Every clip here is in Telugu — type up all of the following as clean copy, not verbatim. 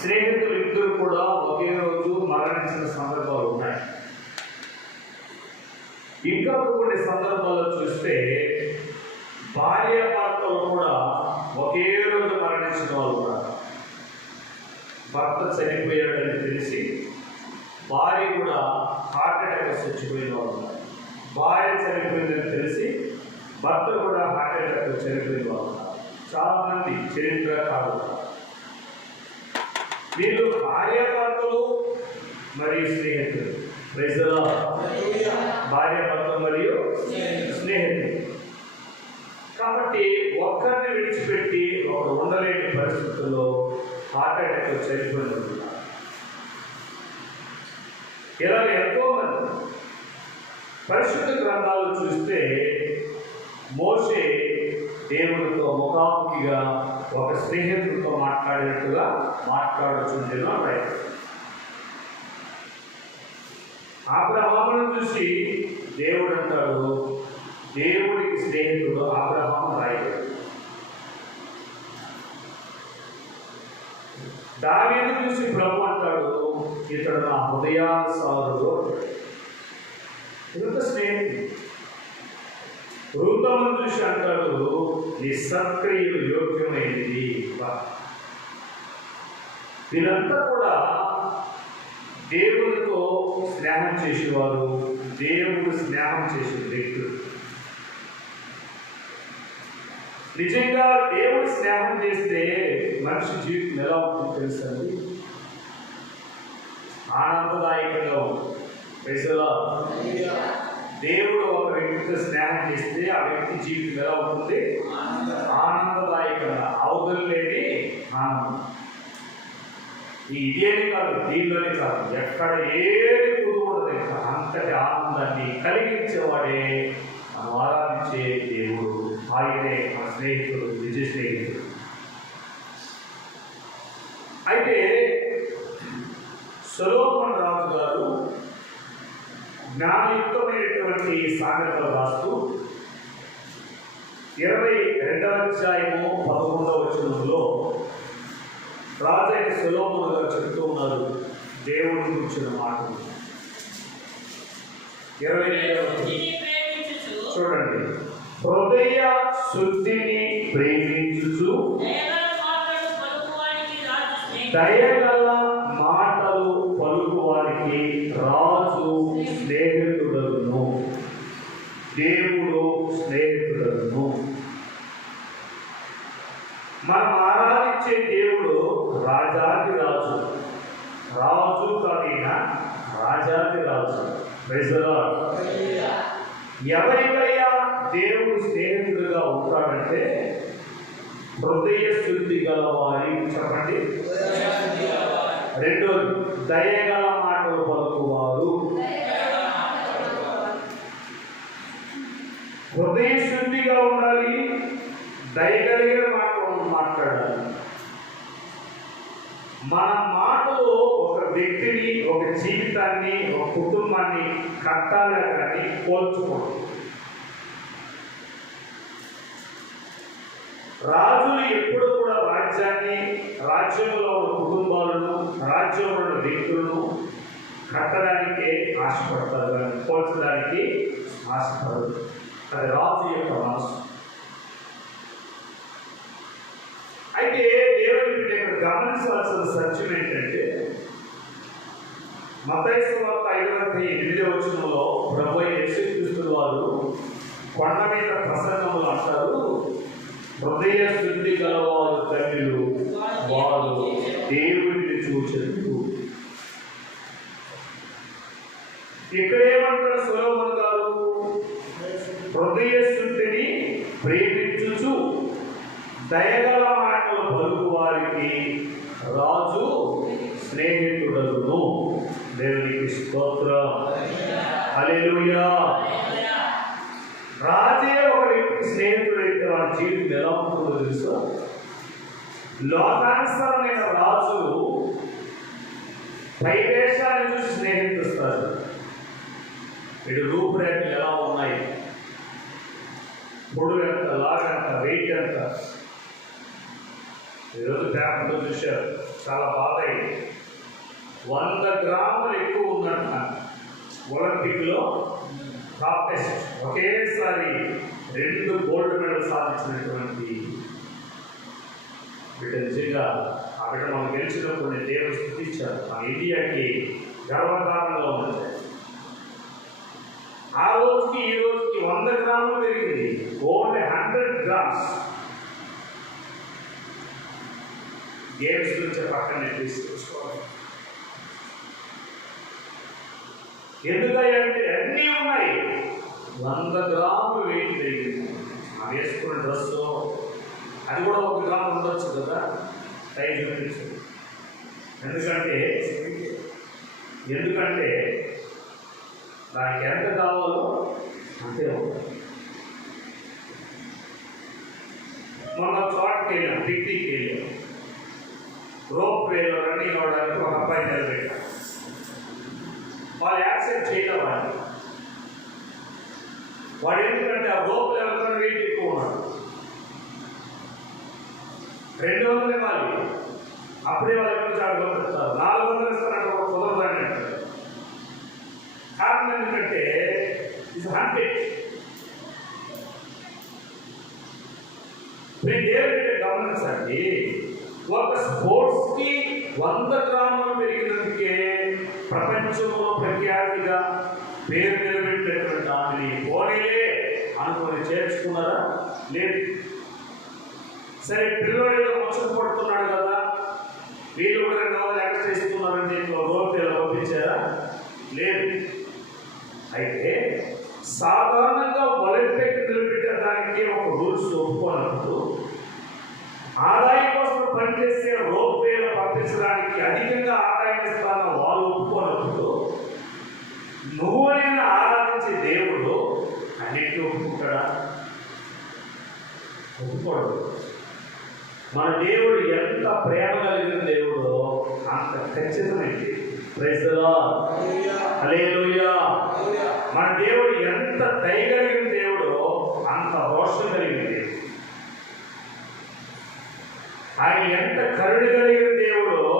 స్నేహితులు ఇద్దరు కూడా ఒకే రోజు మరణించిన సందర్భాలు ఉన్నాయి. ఇంకా కొన్ని సందర్భాల్లో చూస్తే భార్యాభర్తలు కూడా ఒకే రోజు మరణించిన వాళ్ళు ఉన్నారు. భర్త చనిపోయాడని తెలిసి భార్య కూడా హార్ట్ అటాక్ చచ్చిపోయిన వాళ్ళు ఉన్నారు. భార్య చనిపోయిందని తెలిసి భర్త కూడా హార్ట్ అటాక్ చనిపోయిన వాళ్ళు ఉన్నారు. చాలామంది చరిత్ర కాదు. వీళ్ళు భార్యాభర్తలు మరియు స్నేహితులు. ప్రజల భార్యాభర్తలు మరియు స్నేహితులు. కాబట్టి ఒక్కరిని విడిచిపెట్టి ఒకరు ఉండలేని పరిస్థితుల్లో హార్ట్ అటాక్ చనిపోయినట్టు ఇలా ఎంతో మంది. పరిశుద్ధ గ్రంథాలు చూస్తే మోషే దేవుడితో ముఖాముఖిగా ఒక స్నేహితుడితో మాట్లాడినట్టుగా మాట్లాడుచుండేను అన్నాయి. అబ్రహామును చూసి దేవుడు అంటాడు, దేవుడికి స్నేహితుడు అబ్రహాము రాయడు. దావీదు చూసి ప్రభు అంటాడు, ఇతడు నా హృదయానుసారుడు. ఇంత స్నేహితుడు. రూతమును చూసి అంటాడు, నీ సత్క్రియలు యోగ్యమైనది. వీళ్ళంతా కూడా దేవుడితో స్నేహం చేసేవారు, దేవుడు స్నేహం చేసే వ్యక్తులు. నిజంగా దేవుడు స్నేహం చేస్తే మనిషి జీవితం ఎలా ఉంటుందో తెలుసండి? ఆనందదాయకంగా ఉంటుంది. దేవుడు ఒక వ్యక్తితో స్నేహం చేస్తే ఆ వ్యక్తి జీవితం ఎలా ఉంటుంది? ఆనందదాయకంగా, అవధులు లేని ఆనందం. ఇదేమి కాదు, దీనిలోనే కాదు, ఎక్కడ ఏది కుదురుండదు. అంతటి ఆనందాన్ని కలిగించేవాడే మనం ఆరాధించే దేవుడు. ఆయనే మన స్నేహితుడు, నిజ స్నేహితుడు. అయితే సొలొమోను రాజు గారు జ్ఞానయుక్తమైనటువంటి సామెతలు రాస్తూ 22వ అధ్యాయము 11వ వచనంలో రాజైన సొలొమోను గారు చెప్తూ ఉన్నారు దేవుడి గురించిన మాటలు. 22వ చూడండి. హృదయ శుద్ధిని ప్రేమించుచు దయగల మాటలు పలుకువానికి రాజు స్నేహితుడను, దేవుడు స్నేహితుడను. మనం ఆరాధించే దేవుడు రాజాది రాజు, రాజు కాదైనా రాజాది రాజు. ఎవరికైనా దేవుడు స్నేహితుడుగా ఉంటాడంటే హృదయ శుద్ధి గలవారి. చెప్పండి. రెండోది, దయగల మాటలు పలుకువారు. హృదయ శుద్ధిగా ఉండాలి, దయగలిగిన మాటలు మాట్లాడాలి. మన మాటలు ఒక వ్యక్తిని, ఒక జీవితాన్ని, ఒక కుటుంబాన్ని కట్టాలి కానీ పోల్చుకోండి. రాజులు ఎప్పుడు కూడా రాజ్యాన్ని, రాజ్యంలో ఉన్న కుటుంబాలను, రాజ్యంలో ఉన్న వ్యక్తులను కట్టడానికే ఆశపడతారు కానీ పోల్చడానికి ఆశపడదు. అది రాజు యొక్క మనసు. అయితే దేవుని ఇక్కడ గమనించవలసిన సత్యం ఏంటంటే మత్తయి సువార్త 5:8 వచనంలో ప్రభువైన యేసుక్రీస్తు వారు కొండ మీద ప్రసంగములు అంటారు, హృదయ శుద్ధి గలవారు ధన్యులు, వారు దేవుడిని చూచెదరు. ఇక్కడేమంటారు సొలొమోను గారు? హృదయ శుద్ధిని ప్రేమించుచు దయగల మాటలు పలుకు వారికి రాజు స్నేహితుడను. దేవునికి స్తోత్రం. హల్లెలూయా. రాజే ఒక వ్యక్తికి స్నేహితుడైతే వాడి జీవితం ఎలా ఉంటుందో తెలుసా? లోకానుసారమైన రాజులు పై దేశాన్ని చూసి స్నేహితుస్తారు. ఇటు రూపురేఖలు ఎలా ఉన్నాయి, పొడుగు ఎంత, లాగంత, వెయిట్ ఎంత. ఈరోజు పేపర్లో చూశారు. చాలా బాధ అయింది. 100 గ్రాములు ఎక్కువ ఉందంట ఒలింపిక్లో టాప్ టెస్ట్. ఒకేసారి 2 గోల్డ్ మెడల్ సాధించినటువంటి బిడ్డ. నిజంగా ఆ బిడ్డ మనం గెలిచినప్పుడు దేవుడు స్థుతించారు. మన ఇండియాకి గర్వకారణంగా ఉంది. ఆ రోజుకి ఈ రోజుకి 100 గ్రాములు పెరిగింది. Only 100 grams. గేమ్స్ గురించి పక్కన తీసుకొచ్చుకోవాలి. ఎందుకంటే అన్నీ ఉన్నాయి. 100 గ్రాములు వెయిట్ పెరిగింది. మనం వేసుకున్న డ్రెస్సు అది కూడా 1 గ్రాము ఉండొచ్చు కదా, టైం చూపించు. ఎందుకంటే దానికి ఎంత కావాలో అంతే ఉంటుంది. మొన్న చోటకి వెళ్ళాం, పిక్నిక్ వెళ్ళాం. రోప్ వేలో రన్నింగ్ అవడానికి ఒక అబ్బాయి నిలబెట్టాం. వాళ్ళు యాక్సెప్ట్ చేయడం వాడు ఎందుకంటే ఆ రోప్ లెవెల్ వెయిట్ ఎక్కువ ఉన్నాడు. 200 ఇవ్వాలి, అప్పుడే వాళ్ళు ఎక్కడ చాటు పంపిస్తారు. 400 ఇస్తారంటే ఒక కుదరదని అంటారు. కారణం ఎందుకంటే ఇది 100. దేవుడికి గమనించండి, ఒక స్పోర్ట్స్కి 100 గ్రాములు పెరిగినందుకే ప్రపంచంలో ప్రఖ్యాతిగా పేరు నిలబెట్టినటువంటి ఆమెని పోనీలే అనుకుని చేర్చుకున్నారా? లేదు. సరే, పిల్లలు ఏదో ముచ్చట పడుతున్నాడు కదా, వీళ్ళు కూడా 2 రోజులు ఎక్స్ట్రా ఇస్తున్నారని రోడ్లు పంపించారా? లేదు. అయితే సాధారణంగా ఒలింపిక్ నిలబెట్టడానికి ఒక రూల్స్ ఒప్పుకోనప్పుడు, ఆదాయం కోసం పనిచేసే రోప్ వేలు పంపించడానికి అధికంగా ఆదాయం ఇస్తానన్న వాళ్ళు ఒప్పుకోనప్పుడు, నువ్వు నేను ఆరాధించే దేవుడు అన్నింటినీ ఒప్పుకుంటాడా? ఒప్పుకోడు. మన దేవుడు ఎంత ప్రేమ కలిగిన దేవుడో అంత ఖచ్చితమైంది. ప్రైజ్ ది లార్డ్, హల్లెలూయా. మన దేవుడు ఎంత దయ కలిగిన దేవుడో అంత రోషం కలిగిన దేవుడు. ఆయన ఎంత కరుణ కలిగిన దేవుడో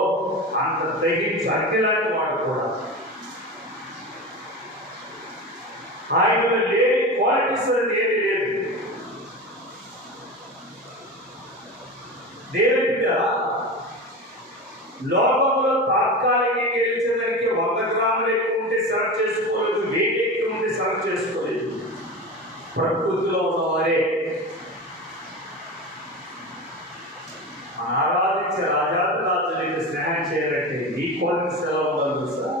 అంత దహించి అగ్నిలాంటి వాడు కూడా. ఆయనలో లేని క్వాలిటీస్ అనేది ఏది లేదు. దేవుడిగా లోకంలో తాత్కాలికంగా గెలిచేదానికి 100 గ్రాములు ఎక్కువ ఉంటే సెలెక్ట్ చేసుకోలేదు, వెయిట్ ఎక్కువ ఉంటే సెలెక్ట్ చేసుకోలేదు. ప్రకృతిలో ఉన్నవారే ఆరాధించే రాజానికి స్నేహం చేయాలంటే ఈ క్వాలిటీస్ ఎలా ఉండాలి తెలుసా?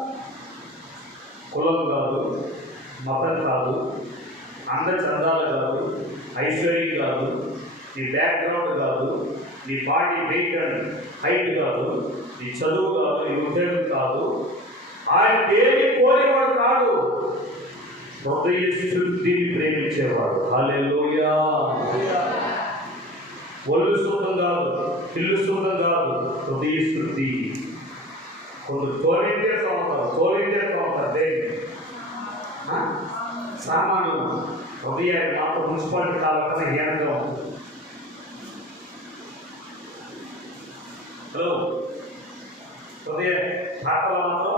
కులం కాదు, మతం కాదు, అందచందాలు కాదు, ఐశ్వర్యం కాదు, నీ బ్యాక్గ్రౌండ్ కాదు, నీ బాడీ వెయిట్ అండ్ హైట్ కాదు, నీ చదువు కాదు, నీ ఉద్యోగం కాదు. ఆయన దేని కోరేవాడు కాదు, హృదయ శుద్ధిని ప్రేమించేవాడు. హల్లెలూయా. ఒళ్ళు శుద్ధం కాదు, ఇల్లు శుద్ధం కాదు, హృదయ శుద్ధి. కొందరు తోలింటే తోముతారు దేని సామాను హృదయాన్ని మాత్రం మున్సిపాలిటీ కావాలన్నా హీనంగా ఉంటుంది. హలో, హృదయ తాకల మాత్రం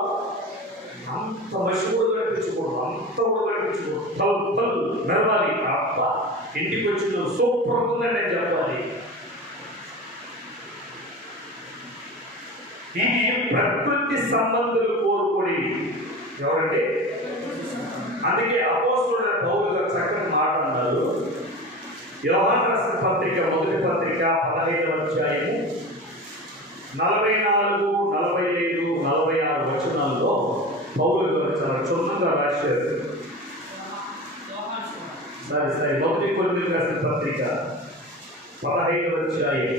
అంత మషి కూడా కనిపించకూడదు, అంత కూడా కనిపించకూడదు. తలు మెరవాలి. అప్ప ఇంటికి వచ్చిన సూపర్ ఉందని నేను చెప్పాలి. ఈ ప్రకృతి సంబంధాలు కోరుకొని ఎవరంటే, అందుకే అపోస్తలుడైన పౌలు గారు చక్కని మాట అన్నారు. యోహాను రాసిన పత్రిక, మొదటి పత్రిక 15వ అధ్యాయము 44, 45, 46 వచనాల్లో పౌలు గారు చాలా క్షుణ్ణంగా రాశారు. సరే, మొదటి కొరింథీయులకు రాసిన పత్రిక 15వ అధ్యాయం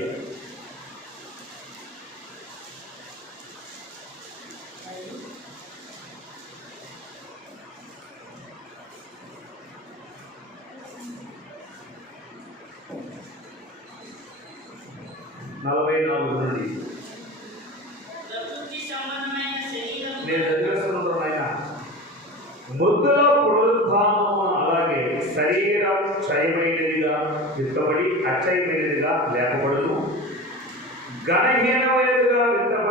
44 నుండి నేను చదివేస్తున్నాను. ఆయన ముద్దుల పునరుద్ధానము అలాగే శరీరం క్షయమైనదిగా విత్తబడి అక్షయమైనదిగా లేపబడును, ఘనహీనమైనదిగా విత్తబడి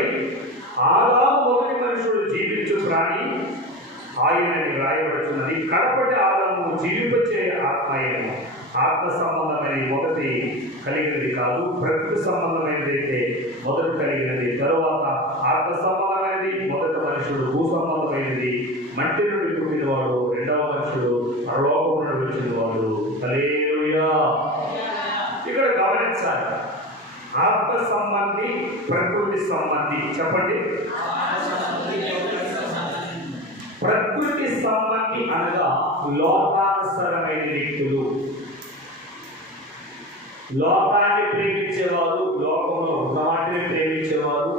చెప్పండి. ఆదాము మొదటి మనుషుడు జీవించు ప్రాణి ఆయనని రాయబడుతున్నది. కడపటి ఆదాము జీవించే ఆత్మ అయిన ఆత్మ సంబంధమైన మొదటి కలిగినది కాదు, ప్రకృతి సంబంధమైనది అయితే మొదటి కలిగినది. తరువాత ఆత్మ సంబంధమైనది మొదటి మనుషుడు, భూ సంబంధమైనది మట్టి నుండి పుట్టినవాడు, రెండవ మనుషుడు పరలోకం నుండి వచ్చినవాడు. హల్లెలూయా. ఇక్కడ గమనించాలి, ఆత్మ సంబంధి, ప్రకృతి సంబంధి. చెప్పండి. ప్రకృతి సంబంధి అనగా లోకానుసరమైన వ్యక్తులు, లోకాన్ని ప్రేమించేవారు, లోకంలో ఉన్న వాటిని ప్రేమించేవారు,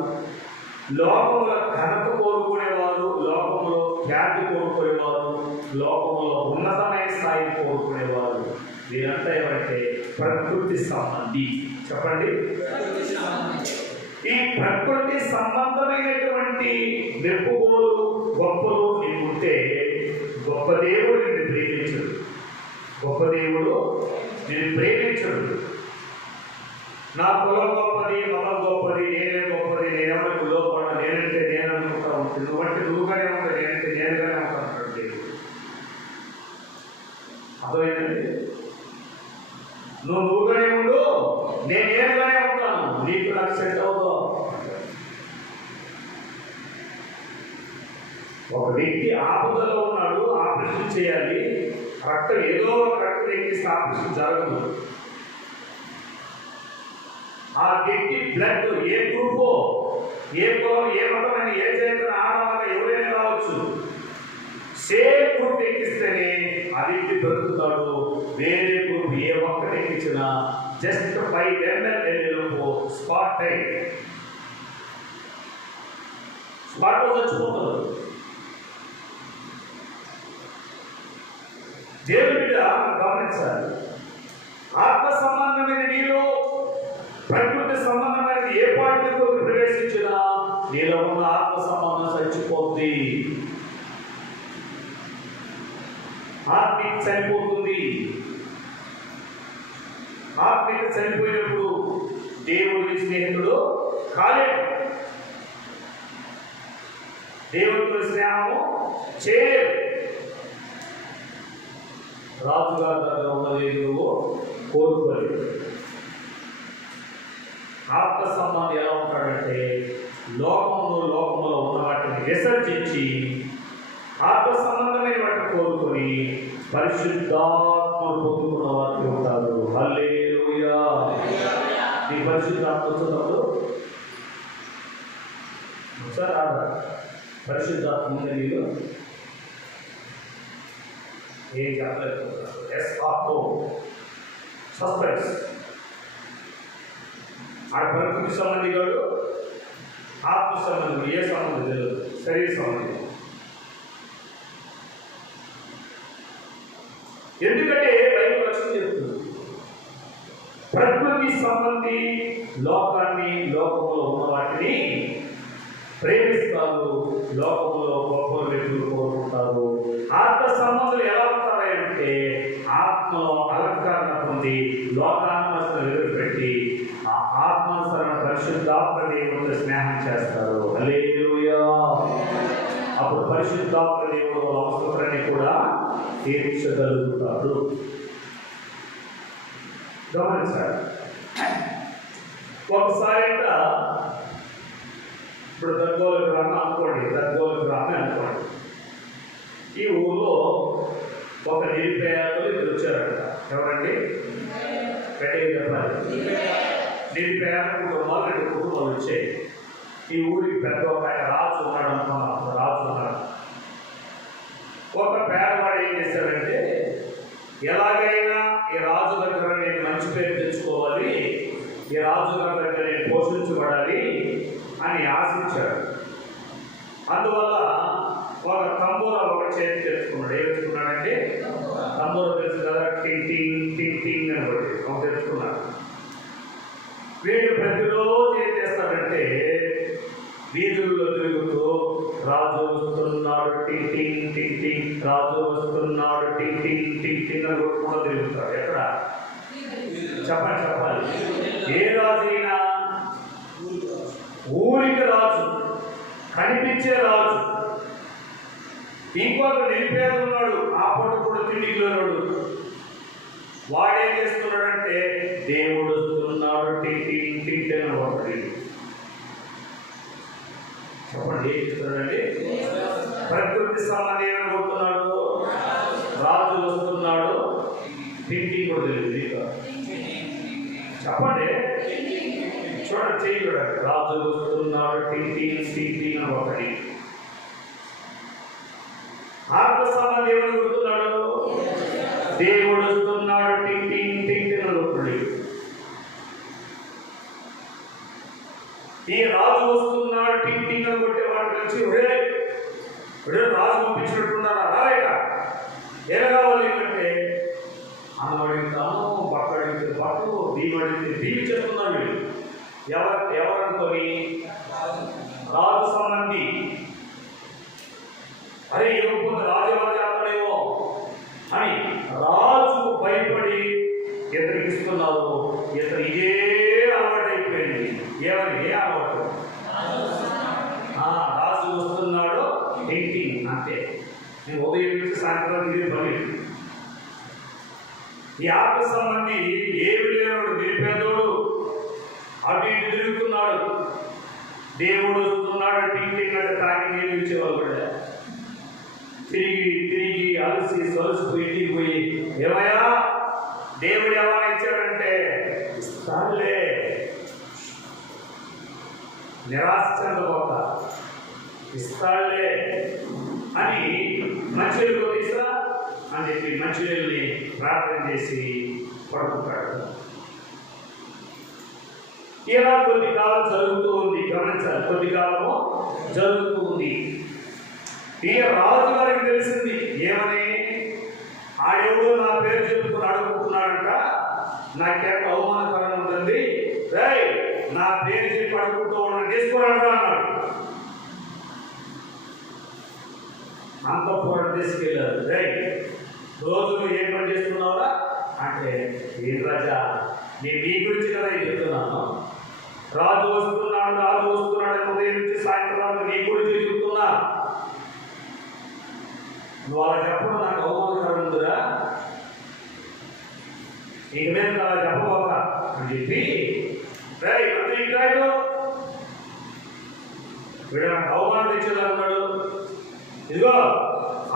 లోకంలో ఘనత కోరుకునేవారు, లోకంలో ఖ్యాతి కోరుకునేవారు, లోకంలో ఉన్నతమైన స్థాయిని కోరుకునేవారు. వీరంతా ఏమంటే ప్రకృతి సంబంధి. చెప్పండి. ఈ ప్రకృతి సంబంధమైనటువంటి మెప్పుకోలు, గొప్పలు నీకుంటే గొప్ప దేవుడు నిన్ను ప్రేమించడు. గొప్ప దేవుడు నిన్ను ప్రేమించడు. నా కులం గొప్పది, మతం గొప్పది, నేనే గొప్పది, నేనెవరికి లోపడ, నేనంటే నేను అనుకుంటా ఉంటుంది. నువ్వంటే నువ్వుగానే ఉంటావు, నేనంటే నేనుగానే ఉంటాను దేవుడు. అర్థమైందండి? నువ్వుగానే ఉండు, నేనుగానే ఉంటాను, నీకు నాకు సెట్ అవుతావు. ఒక వ్యక్తి ఆపదలో ఉన్నాడు, ఆపరేషన్ చేయాలి, రక్తం ఏదో ఒక రక్తం ఎక్కిస్తే ఆపరేషన్ జరగదు. ఆ వ్యక్తి బ్లడ్ ఏ గ్రూపో, ఏ కులం, ఏ మతమైన, ఏ చేతన, ఆడమత ఎవరైనా కావచ్చు, సేమ్ గ్రూప్ ఎక్కిస్తేనే ఆ వ్యక్తి బ్రతుకుతాడు. వేరే గ్రూప్ ఏ ఒక్కటి ఎక్కించినా just 5 ml spot time, spot లో చచ్చిపోతాడు. దేవుడి మీద గమనించాలి, ఆత్మ సంబంధమైన నీలో ప్రకృతి సంబంధమైన ఏ పాయింట్లకు ప్రవేశించినా నీలో ఉన్న ఆత్మ సంబంధం చచ్చిపోతుంది, ఆత్మిక చనిపోతుంది. ఆత్మిక చనిపోయినప్పుడు దేవుడి స్నేహితుడు కాలేడు, దేవుడితో స్నేహము చేయలేడు. రాజుగారి దగ్గర ఉన్నది నువ్వు కోరుకోలేదు. ఆత్మ సంబంధం ఎలా ఉంటాడంటే లోకంలో ఉన్న వాటిని విసర్జించి ఆత్మ సంబంధమైన వాటిని కోరుకొని పరిశుద్ధాత్మను పొందుకున్న వారికి ఉంటారు. హల్లెలూయా. ఈ పరిశుద్ధాత్మ వచ్చినప్పుడు ఒకసారి పరిశుద్ధాత్మ ఉంది నీళ్ళు ఏం చెప్పలేదు. సస్పెన్స్. ఆ ప్రకృతి సంబంధి కాదు, ఆత్మ సంబంధం. ఏ సంబంధం తెలియదు, శరీర సంబంధం. ఎందుకంటే బైబిల్ వచనం చెప్తుంది, ప్రకృతి సంబంధి లోకాన్ని, లోకంలో ఉన్న వాటిని ప్రేమిస్తారు, లోకంలో గొప్ప వ్యక్తులు కోరుకుంటారు. ఆత్మ సంబంధులు ఎలా ఉంటారంటే ఆత్మలో అలంకరణ పొంది లోకానుసరణ ఎదురుపెట్టి ఆ ఆత్మానుసరణ పరిశుద్ధాత్మ దేవుడితో స్నేహం చేస్తారు. హల్లెలూయా. అప్పుడు పరిశుద్ధాత్మ దేవుడు అవసరాన్ని కూడా తీర్చగలుగుతాడు. గమనించాలి. ఒకసారి ఇప్పుడు దగ్గోలు గ్రామం అనుకోండి. ఈ ఊళ్ళో ఒక నిరుపేదలు ఇద్దరు వచ్చారట. ఎవరండి? గట్టిగా చెప్పాలి. నిరుపేద కుటుంబాలు, 2 కుటుంబాలు వచ్చాయి. ఈ ఊరికి పెద్ద ఒక రాజు ఉన్నాడు అనుకున్నాం. రాజు ఉన్నాడు. ఒక పేదవాడు ఏం చేశాడంటే, ఎలాగైనా ఈ రాజు దగ్గర నేను మంచి పేరు తెచ్చుకోవాలి, ఈ రాజు దగ్గర నేను పోషించబడాలి అని ఆశించాడు. అందువల్ల ఒక తంబూర ఒక చేతి తెచ్చుకున్నాడు. ఏం తెచ్చుకున్నాడంటే తంబూర తెలుసు కదా, టింగ్ టింగ్ టింగ్ టింగ్ అని ఒక తెచ్చుకున్నాడు. వీడు ప్రతిరోజు ఏం చేస్తాడంటే వీధుల్లో తిరుగుతూ రాజు వస్తున్నాడు టింగ్ టింగ్ టింగ్ టింగ్, రాజు వస్తున్నాడు టింగ్ టింగ్ టింగ్ టింగ్ అని కూడా తిరుగుతాడు. ఎక్కడ చెప్పాలి. ఏ రాజు అయినా ఊరికి రాజు కనిపించే రాజు. ఇంకొక నిరుపేద ఉన్నాడు, ఆ పూట కూడా తిండికి లేనాడు. వాడేం చేస్తున్నాడంటే దేవుడు వస్తున్నాడు టింటి టింటి అని ఒకటి. చెప్పండి, ఏం చేస్తున్నాడండి? ప్రకృతి సంబంధం ఏమని కొడుతున్నాడు? రాజు వస్తున్నాడు టింటి కూడా తెలియదు. చెప్పండి, చూడండి, చేయకూడదు. రాజు వస్తున్నాడు టింటి టింటి అని ఒకటి. ఆత్మ సంబంధం ఏమని కొడుతున్నాడు? దేవుడు వస్తున్నాడు టింటి టింటి అని ఒకటి. ఈ రాజు వస్తున్నాడు టింటి అని కొట్టే వాటి నుంచి రాజు పంపించినట్టున్నారా? రాలేక ఏం కావాలి అంటే అన్నం అడుగుతాను, బట్ట అడిగితే బట్టలు, బియ్యం అడిగితే బియ్యం చెప్తున్నాడు. ఎవరనుకొని? రాజు సంబంధి. అరే ఇవ్వకపోతే రాజు ఎవరు చేస్తాడేమో అని రాజు భయపడి ఇతరికిస్తున్నారు. ఇతరు ఇదే అలవాటు అయిపోయింది. ఏమని? ఏ అలవాటు? రాజు వస్తున్నాడు ఏంటి అంతే. నేను ఉదయం నుంచి సాయంత్రం ఇదే పని. ఈ ఆత్మ సంబంధి ఏమి లేనాడు, నిరుపేదోడు, అటు ఇటు తిరుగుతున్నాడు. దేవుడు వస్తున్నాడు టింటి అంటే తాకి నీళ్ళు ఇచ్చేవాళ్ళు కూడా. తిరిగి తిరిగి అలసి సొలసిపోయి ఇంటికి పోయి, ఏమయ్యా దేవుడు ఏమైనా ఇచ్చాడంటే ఇస్తాడులే, నిరాశ చెందబోత, ఇస్తాడులే అని మంచినీళ్ళు కొద్దిస్తా అని చెప్పి మంచినీళ్ళని ప్రార్థన చేసి పడుకుంటాడు. ఇలా కొద్ది కాలం జరుగుతూ ఉంది. గమనించాలి, కొద్ది కాలము జరుగుతూ ఉంది. ఈ రాజు గారికి తెలిసింది ఏమని? ఆడెవడో నా పేరు చెప్పుకుని అడుగుతున్నాడంట, నాకెంత అవమానకరంగా ఉంటుంది, రేయ్ నా పేరు చెప్పి అడుగుతూ ఉన్నాడు, తీసుకురాడా అన్నాడు. అంతఃపురం తీసుకెళ్ళారు. రేయ్ రోజు నువ్వు ఏం పని చేస్తున్నావురా అంటే, ఏం రాజా నేను నీ గురించి కదా చెప్తున్నాను. రాజు వస్తున్నాడు ఉదయం నుంచి సాయంత్రం నీ గురించి చెప్తున్నా. నువ్వు అలా చెప్పడం నాకు అవమానకరం ఉందిరా, ఇంక మీద అలా చెప్పబోక అని చెప్పి, రేయ్ మంత్రి ఇంటాడు, వీడు నాకు అవమానం తెచ్చేదా ఉన్నాడు. ఇదిగో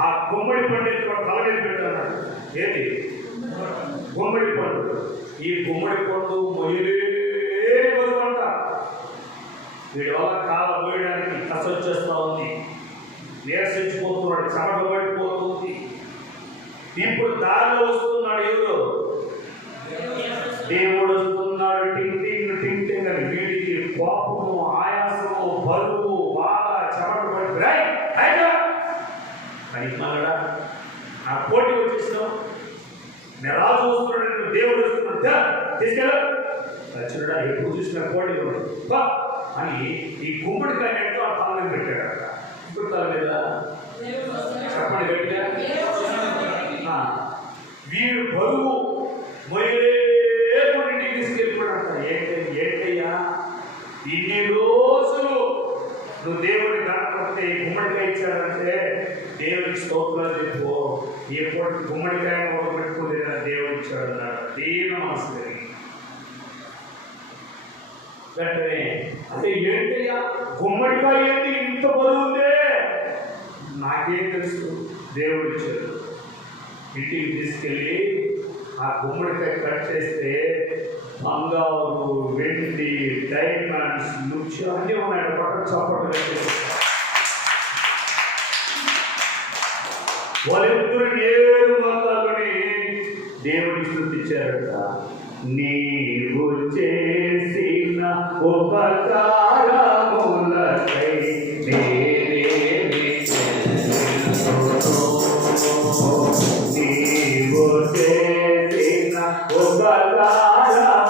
ఆ గుమ్మడి పండు తల మీద పెట్టాడు. ఏంటి? గుమ్మడి పండు. ఈ గుమ్మడి పండు మొయ్యలే బదువంట. వీడి వల్ల కాలం పోయడానికి కస వచ్చేస్తా ఉంది, నీరసించిపోతున్నాడు, చెమట పడిపోతుంది. ఇప్పుడు దారిలో వస్తున్నాడు ఎవరు? దేవుడు వస్తున్నాడు టింటింగ్ టింటింగ్ అని. వీడికి కోపము, ఆయాసము, బరువు, బాధ, చెమట పడి మళ్ళా ఆ పోటీ వచ్చేసినాం. నేను రాజు వస్తున్నాడు, దేవుడు వస్తున్నాడు, తీసుకెళ్ళా చూడడా ఎప్పుడు చూసిన పోటీ అని ఈ గుమ్మడికాయ నెట్టు ఆ తల మీద పెట్టాడట. ఇప్పుడు తల మీద చెప్పండి గట్టిగా. వీడు బరువు మొయ్యలే కొన్నింటికి తీసుకెళ్ళిపోయాడంట. ఏంటయ్యా ఇన్ని రోజులు నువ్వు దేవుడిని కనపడితే గుమ్మడికాయ ఇచ్చాడంటే దేవుడికి స్తోత్రాలు చెప్పు. ఎప్పుడు గుమ్మడికాయని ఒక పెట్టుకుంటే దేవుడు ఇచ్చాడు అన్నాడు. దీన మనసు కలిగి వెంటనే అంటే ఏంటయ్యా గుమ్మడికాయ ఏంటి ఇంత బరువు ఉందే? నాకేం తెలుసు, దేవుడు ఇచ్చాడు. ఇంటికి తీసుకెళ్ళి ఆ గుమ్మడికాయ కట్ చేస్తే బంగారు, వెండి, డైమండ్స్, ముత్యాలు అన్నీ ఉన్నాయి. పక్కన చప్పట్లు వాళ్ళిద్దరు 7 మాసాలని దేవుడికి స్తుతించారట. నీవు చేసిన ఉపకారములకై నీవు చేసిన ఉపకారములకై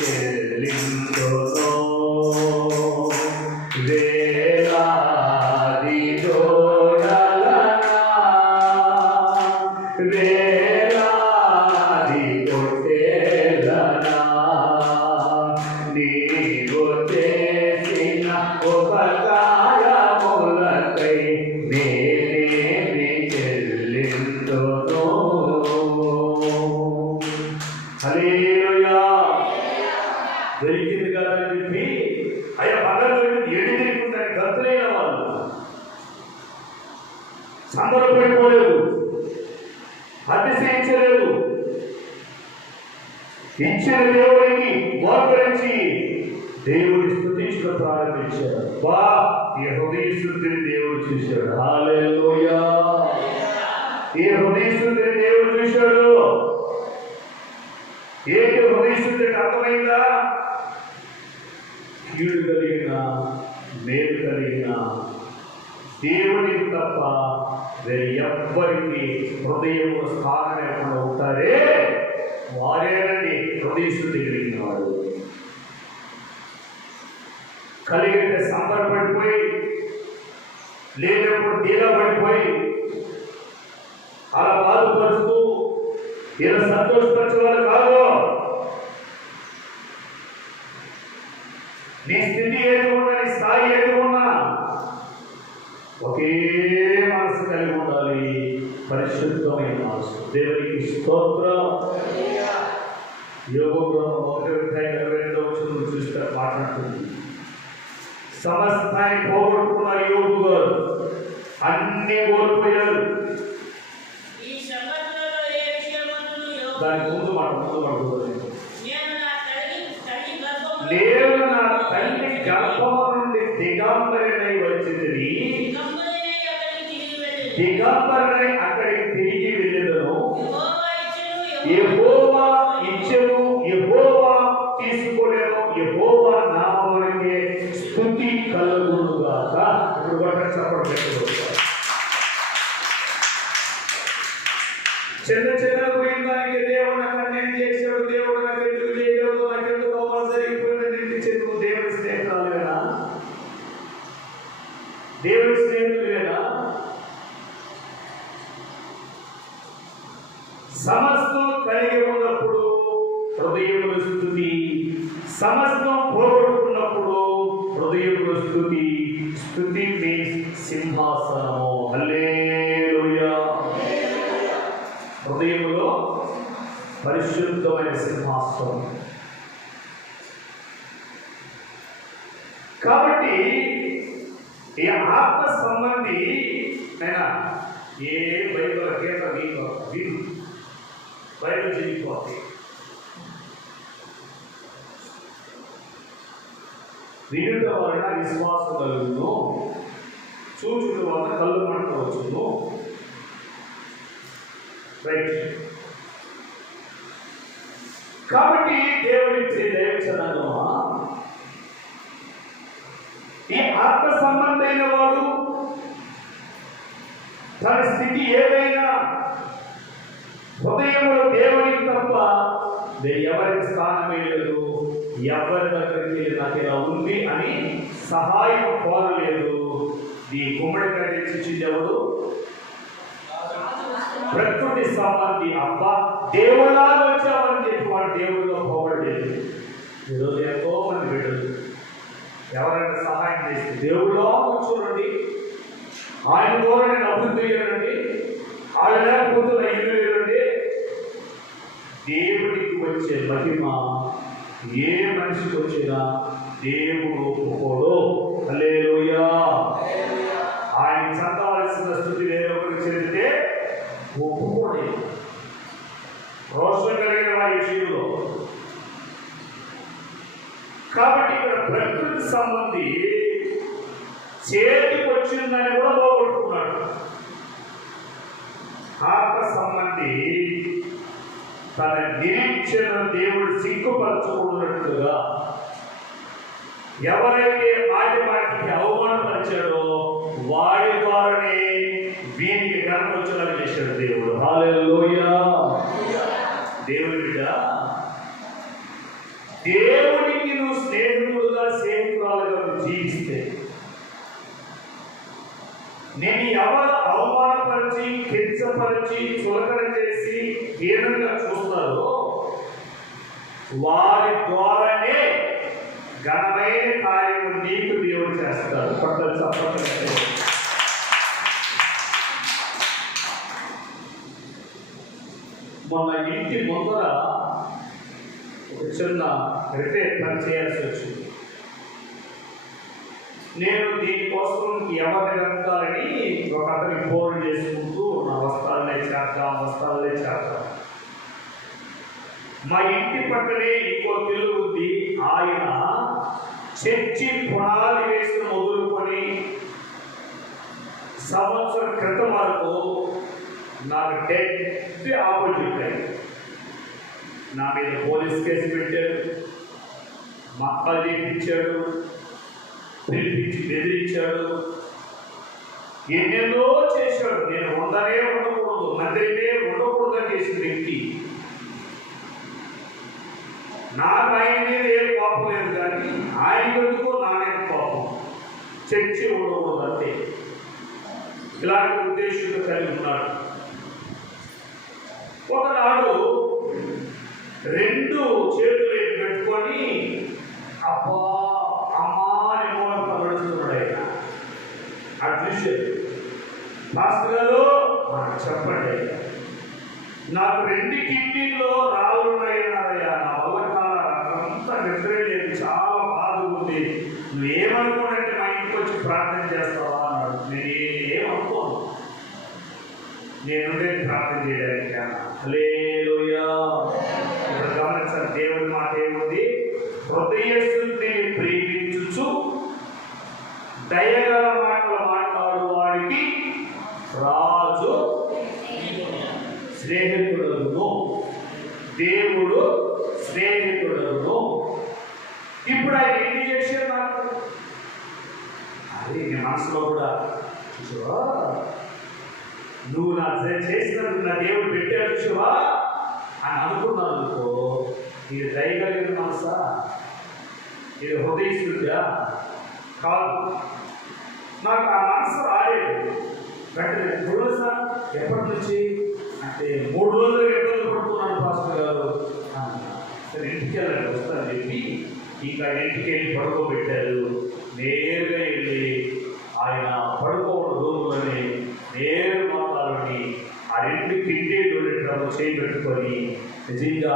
చెల్లించును. వేలాది దోడలనా వేలాది కొట్టేలనా నీవు హల్లెలూయా. దొరికింది కదా అని చెప్పి అయ్యా పగలు దొరికింది ఎడి తిరుగుతుందని గంతులైన వాళ్ళు సంబరపడిపోలేదు, అతిశయించలేదు. ఇచ్చిన దేవుడికి మోకరించి దేవుడి స్తుతించడం ప్రారంభించారు. బా ఈ హృదయ శుద్ధిని దేవుడు చూశాడు. హల్లెలూయా. ఈ హృదయ శుద్ధిని దేవుడు చూశాడు. ఏంటి హృదయ శుద్ధికి అర్థమైందా? కీడు కలిగిన మేలు కలిగిన దేవుడికి తప్ప వేరే ఎవ్వరికి హృదయంలో స్థానం లేకుండా ఉంటారే వారేనండి హృదయ శుద్ధి కలిగిన వాడు. కలిగితే సంబరపడిపోయి లేనప్పుడు తీరా పడిపోయి అలా బాధపరుస్తూ ఇలా సంతోషపరిచే వాళ్ళు కాదు. నీ స్థితి ఏది ఉన్నా, నీ స్థాయి ఏది ఉన్నా ఒకే మనసు కలిగి ఉండాలి, పరిశుద్ధమైన మనసు. దేవునికి స్తోత్రం. యోగ గ్రంథం 1:22 చూస్తే మాట్లాడుతుంది. సమస్తాన్ని పోగొట్టుకున్నారు యోగు గారు, అన్ని కోల్పోయారు. దానికి ముందు మాట లేవు నా తల్లి గర్భము నుండి దిగంబరినై వచ్చింది, దిగంబరినై అక్కడికి తిరిగి వెళ్ళెదను. యెహోవా ఇచ్చెను, యెహోవా తీసుకోలేను, యెహోవా నామమునకే స్తుతి కలుగును గాక. ఇప్పుడు కొట్టండి చప్పట్లు పెట్టుకోవచ్చు. చిన్న చిన్న పోయిందానికి దేవుడు నాకు అన్యాయం చేశాడు, దేవుడు నాకు ఎందుకు చేయలేదు, నాకు ఎందుకు అవమానం జరిగిపోయిందని నిందించేందుకు దేవుడి స్నేహితురాలువేనా? దేవుడి స్నేహితులేనా? సమస్తం కలిగి ఉన్నప్పుడు హృదయంలో స్తుతి, సమస్తం పోగొట్టుకున్నప్పుడు హృదయంలో స్తుతి. స్తుతి మీన్స్ సింహాసనము. హల్లెలూయా. హృదయంలో పరిశుద్ధమైన సింహాసనం. కాబట్టి ఈ ఆత్మ సంబంధి అయినా ఏ బైబిల్ గీత వీరు బైబిల్ జరిగిపోతాయి. వినుట వలన విశ్వాసం కలుగును, చూచుట వలన కళ్ళు మంటవచ్చును. రైట్. కాబట్టి దేవుడి దైవచనమా, ఈ ఆత్మ సంబంధమైన వాడు తన స్థితి ఏదైనా హృదయంలో దేవునికి తప్ప ఎవరికి స్థానమే లేదు, ఎవరి దగ్గరికి నాకు ఇలా ఉంది అని సహాయం కోరలేదు. ఈ గుమ్మడికాయ తెచ్చింది ఎవరు? ప్రకృతి సంబంధి. అబ్బా దేవుళ్ళగా వచ్చామని చెప్పి వాడు దేవుడిలో పోవడలేదు. ఈరోజు ఎంతో మంది బిడ్డలు ఎవరైనా సహాయం చేస్తే దేవుడిలో చూడండి, ఆయన ద్వారా నేను అభివృద్ధి చేయాలండి, ఆయన లేకపోతే ఇల్లు లేదండి. దేవుడికి వచ్చే మహిమ ఏ మనిషికి వచ్చినా దేవుడు ఒప్పుకోడు. హల్లెలూయా. ఆయన చెందవలసిన స్థితి వేరొకరికి చెందితే ఒప్పుకోడే. రోషం కలిగిన వారి విషయంలో. కాబట్టి ఇక్కడ ప్రకృతి సంబంధి చేతికి వచ్చిందని కూడా పోగొట్టుకున్నాడు. ఆత్మ సంబంధి తన నిరీక్షణ దేవుడు సిగ్గుపరచకూడనట్లుగా ఎవరైతే మాటి మాటికి అవమానపరిచాడో వాడి ద్వారానే వీనికి ఘనత వచ్చేలా చేశాడు దేవుడు. హల్లెలూయా. దేవుడి బిడ్డ, దేవుడికి నువ్వు స్నేహితుడుగా స్నేహితురాలుగా జీవిస్తే నేను ఎవరు అవమానపరిచి కించపరిచి చులకన చేసి హీనంగా చూస్తారో వారి ద్వారానే ఘనమైన కార్యము నీకు దేవుడు చేస్తాడు. పట్టలు చెప్పండి. మొన్న ఇంటి ముందర ఒక చిన్న రిపేర్ పని చేయాల్సి వచ్చింది. నేను దీనికోసం ఎవరిని వెతకాలని ఒక అతనికి ఫోన్ చేసుకుంటూ నా వస్త్రాలనే చేద్దాం. మా ఇంటి పక్కనే ఇంకో తెలుగు ఉంది. ఆయన చర్చి పునాది వేసిన మొదలుకొని సంవత్సరం క్రితం వరకు నాకు డెడ్ ఆపోజిట్ అయింది. నా మీద పోలీస్ కేసు పెట్టాడు, మక్కలు చేయించాడు, పిలిపించి బెదిరించాడు, ఎన్నెన్నో చేశాడు. నేను ఉండకూడదు, మందిరమే ఉండకూడదని చేసిన వ్యక్తి. నాకు ఆయన మీద ఏం కోపం లేదు, కానీ ఆయన ఎందుకో నా మీద కోపం. చర్చి ఉండకూడదు అంతే. ఇలాంటి ఉద్దేశంతో కలిగి ఉన్నాడు. ఒకనాడు 2 చేతులు పెట్టుకొని అబ్బా అమ్మా అని మూలంగా పడుతున్నాడు ఆయన. అది చూశాడు. మాస్టర్ గారు చెప్పండి, నాకు 2 కిడ్నీల్లో రాళ్ళు ఉన్నాయన్నారయ్యా, నా వల్ల అంతా నిద్ర లేదు, చాలా బాధ ఉంది, నువ్వేమనుకోనంటే మా ఇంటికి వచ్చి ప్రార్థన చేస్తావా అన్నాడు. నేనేమనుకోను, నేనుండే ప్రార్థన చేయడానికి. హల్లెలూయా. ఇప్పుడు గమనించాలి, దేవుడి మాట ఏముంది? హృదయశుద్ధిని ప్రేమించుచు దయగల మాటలు మాట్లాడు వాడికి రాజు స్నేహితుడును, దేవుడు స్నేహితుడును. ఇప్పుడు ఆయన ఏం చేశాడు నాకు? అది నీ మనసులో కూడా చూసావా, నువ్వు నా చేసినట్టు నా దేవుడు పెట్టాడు చూసావా అని అనుకున్నాను అనుకో, ఇది దయగలిగిన మనసా? ఇది హృదయశుద్ధిగా? కాదు. నాకు ఆ మనసు రాలేదు. వెంటనే చూడు సార్, ఎప్పటి నుంచి అంటే 3 రోజులు ఇబ్బంది పడుతున్నాను పాస్టర్ గారు. సరే ఇంటికి వెళ్ళండి వస్తాను చెప్పి ఇంకా ఇంటికి వెళ్ళి పడుకోబెట్టారు. నేరుగా వెళ్ళి ఆయన పడుకోవడం రూములని నేరు మాట్లాడి ఆ 2 కిడ్నీలు చేయబెట్టుకొని నిజంగా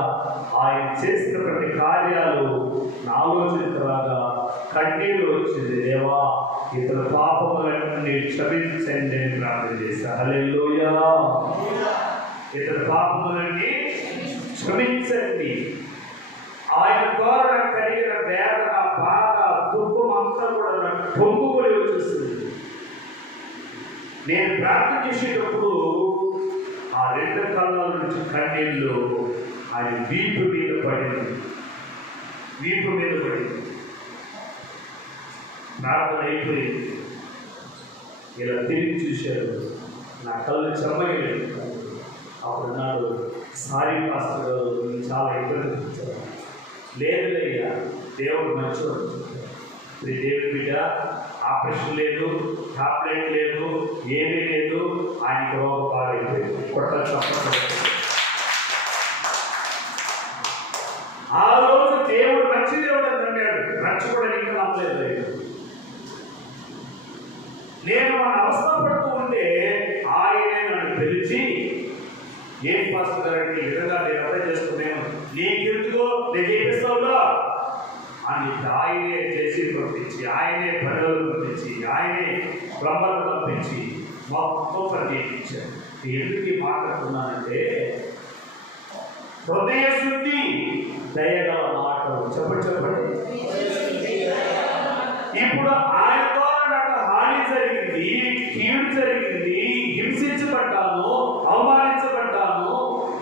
ఆయన చేసిన ప్రతి కార్యాలు నా ఆలోచించరాగా కన్నీళ్ళు వచ్చింది. దేవా, ఇతర పాపములన్నీ క్షమించండి అని ప్రార్థన చేశా. హల్లెలూయా. ఇతర పాపములన్నీ క్షమించండి. ఆయన ద్వారా కలిగిన వేదన, బాధ, దుఃఖం అంతా కూడా నాకు పొంగుకొని వచ్చేస్తుంది. నేను ప్రార్థన చేసేటప్పుడు ఆ 2 కళ్ళ నుంచి కన్నీళ్ళు ఆయన వీపు మీద పడింది. ప్రార్థన అయిపోయింది. ఇలా తిరిగి చూశారు, నా కళ్ళు చెమ్మయ్యలేదు. అప్పుడు నాడు సారీ పాస్టర్ గారు చాలా ఇబ్బంది చూపించారు. లేదులయ్యా, దేవుడు మంచివాడు. దేవుడి బిడ్డ ఆపరేషన్ లేదు, టాబ్లెట్ లేదు, ఏమీ లేదు, ఆయనకి రోగం పాలైపోయింది. కొట్ట చెప్పండి. ఆ రోజు దేవుడు మంచి దేవుడు అని నమ్మాడు, నచ్చుకోవడం ఇంకా నమ్మలేదు. నేను మన అవసరపడుతూ ఉంటే ఆయనే నన్ను పిలిచి, ఏం పాస్టర్ గారంటే ఈ విధంగా నేను అర్థం చేసుకున్నాను, నీకెందుకో నేను చేపిస్తావుగా అని ఆయనే చేసి పంపించి, ఆయనే ప్రజలు పంపించి, ఆయనే బ్రహ్మను పంపించి మొత్తం ప్రత్యేకించారు. ఎందుకు మాట్లాడుతున్నానంటే హృదయ శుద్ధి, దయగల మాటలు. చెప్పండి. ఇప్పుడు ఆయన ద్వారా నాకు హాని జరిగింది, కీడు జరిగింది, హింసించబడ్డాను, అవమానించబడ్డాను,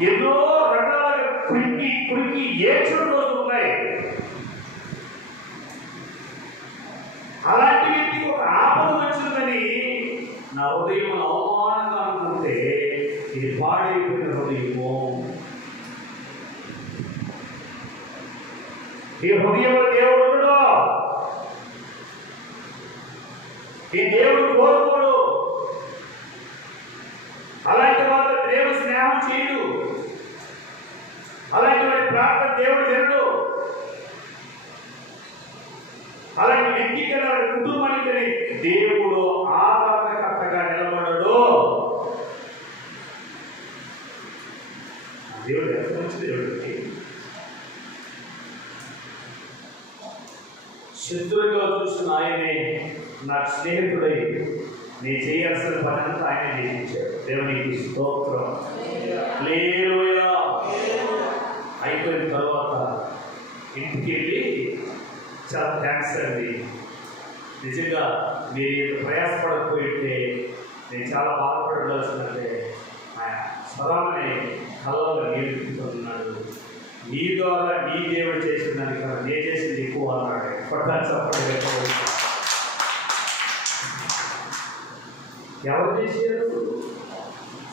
ఎన్నో రకాలుగా కురికి ఏడ్చిన రోజులు ఉన్నాయి. అలాంటి వ్యక్తికి ఒక ఆపద వచ్చిందని నా హృదయం అవమానంగా అనుకుంటే ఇది పాడైపోయిన హృదయము. ఈ హృదయంలో దేవుడు ఉండడు. ఈ దేవుడు కోరుకోడు. అలాంటి వాళ్ళ దేవుడు స్నేహం చేయడు. అలాంటి వాడి ప్రార్థన దేవుడు వినడు. అలాంటి వ్యక్తికి వాడి కుటుంబానికి దేవుడు ఆదరణకర్తగా నిలబడడు. దేవుడు ఎంత మంచి దేవుడికి శత్రువుగా చూసిన ఆయనే నాకు స్నేహితుడై నేను చేయాల్సిన పని అంతా ఆయనే చేయించాడు. దేవునికి స్తోత్రం. హల్లెలూయా. అయిపోయిన తర్వాత ఇంటికి వెళ్ళి చాలా థ్యాంక్స్ అండి, నిజంగా మీరు ప్రయాసపడకపోయింటే నేను చాలా బాధపడవలసిందంటే ఆయన స్వరాన్ని కళ్ళలో నీళ్ళు తిప్పుతున్నాడు. నీ ద్వారా నీ దేవుడు చేసిన దానికన్నా నేను చేసింది ఎక్కువ అన్నాడు. పట్టాలి చెప్పడం ఎవరు చేశారు?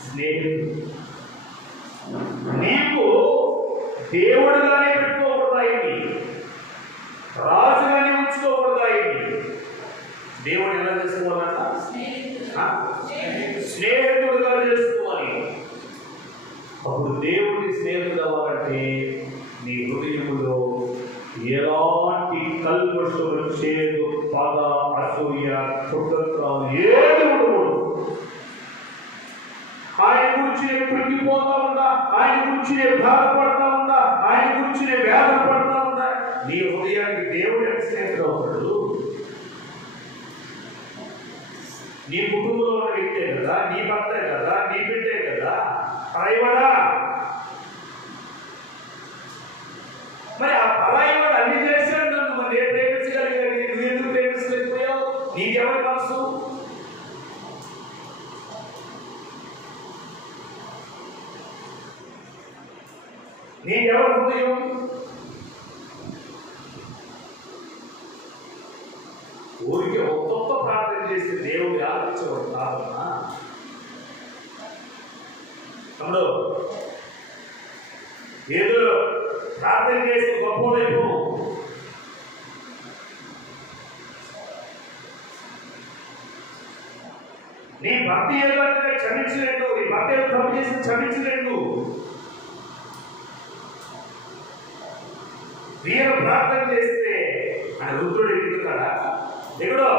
స్నేహితుడు. నీకు దేవుడుగానే పెట్టుకోకూడదు, ఆయన్ని రాజుగానే ఉంచుకోకూడదు. ఆయన్ని దేవుడు ఎలా చేసుకోవాలన్నా స్నేహితుడుగా చేసుకోవాలి. అప్పుడు దేవుడి స్నేహితుడు అవ్వాలంటే నీ హృదయములో ఎలాంటి కల్మషము, చేదు, పగ, అసూయ, కుట్రత్వాలు ఏది ఉండకూడదు. ఆయన గురించి పొంగిపోతా ఉందా, ఆయన గురించి బాధపడతా ఉందా, ఆయన గురించి వేదన పడతా ఉందా, నీ హృదయానికి దేవుడు ఎంత స్నేహితుడు అవుతాడు? నీ కుటుంబంలో ఉన్న వ్యక్తే కదా, నీ భర్తే కదా, నీ బిడ్డే కదా, పరాయివాడా. మరి ఆ పరాయివాడు అన్ని చేశాడు, నన్ను మరి ఏ ప్రేమించగలిగాడు? నువ్వు ఎందుకు ప్రేమించలేకపోయావు? నీకెవరి మనసు? నీకెవరి హృదయం? ఊరికి ఒక్కొక్క ప్రార్థన చేస్తే దేవుడు ఆలోచించేవాడు కాదన్నా. తమ్ముడు, ఏదో ప్రార్థన చేస్తే గొప్పదైపు. నీ భర్త ఏదో అంటే క్షమించలేడు, నీ భర్త ఏదో తప్పు చేసి క్షమించలేడు. వీరు ప్రార్థన చేస్తే ఆయన రుద్రుడు ఎదుగుతాడా? దిగుడు.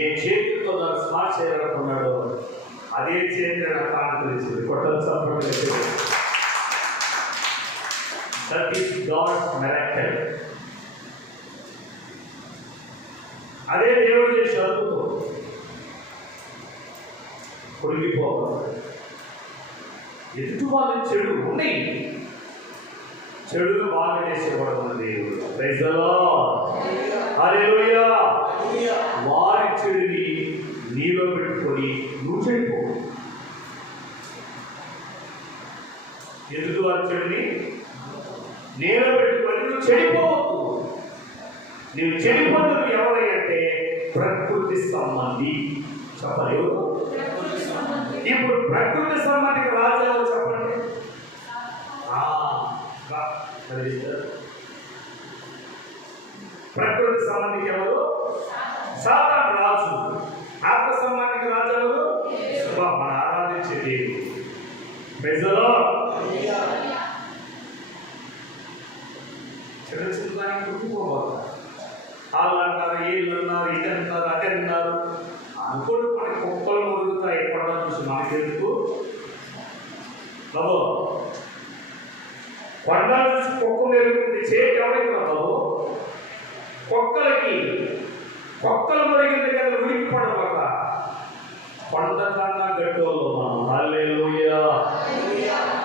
ఏ చేతితో నాకు స్మార్ట్ చేయాలనుకున్నాడు, అదే చేతి నాకు ఆనందించింది. కొట్టలు support. That is God's miracle. అదే దేవుడు చేసి అద్భుతం. పొడిగిపోవాలి. ఎదుటి వాళ్ళ చెడు ఉన్నాయి, చెడును బాగా చేసేవాడు దేవుడు. Praise the Lord. హల్లెలూయా. వారి చెడుని నీలో పెట్టుకొని నువ్వు చెడిపో. ఎదుటి వారి చెడుని నీలో పెట్టుకొని నువ్వు చెడిపోవద్దు. నువ్వు చెడిపోతున్న ఎవరై అంటే ప్రకృతి సంబంధి. చెప్పలేవు. ఇప్పుడు ప్రకృతి సంబంధికి రాజు ఎవరు చెప్పండి? ప్రకృతి సంబంధికి ఎవరు? సాతాను రాజు. ఆత్మ సంబంధికి రాజు ఎవరు? మన ఆరాధించే దేవుడు. Praise the Lord. చిన్న చిన్నదానికి కుట్టుకోబోతారు. వాళ్ళు అంటారు, వీళ్ళు అన్నారు, ఇది అంటారు, అదే అన్నారు అనుకోండి. మనకి కుక్కలు మురుగుతాయి ఎప్పుడన్నా చూసి మనకి ఎందుకు బాబు? కొండలు చూసి కుక్క మెరుగుతుంది, చేతి ఎవరికి బాబు? కుక్కలు మురిగిన దగ్గర ఉనికి పడవక కొండ కన్నా గట్టోళ్ళు మనం. హల్లెలూయా.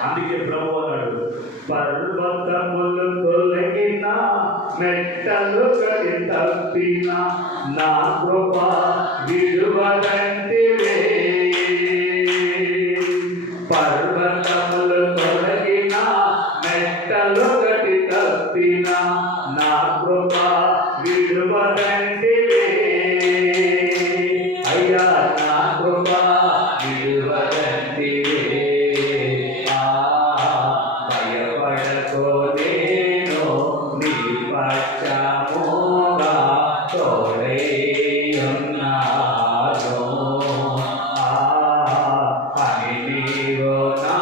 అందుకే ప్రభు అన్నాడు, పర్వతములు తొలగిన మెట్టలు తప్పిన నా కృప విడువదంటివే. పర్వతములు తొలగిన మెట్టలు తప్పిన నా కృప విడువదంటివే. అయ్యా నా కృప విడువదంటివే. భయపడకో, నేను నీ పక్షముగా తోడై ఉన్నాను. అని నీవు నా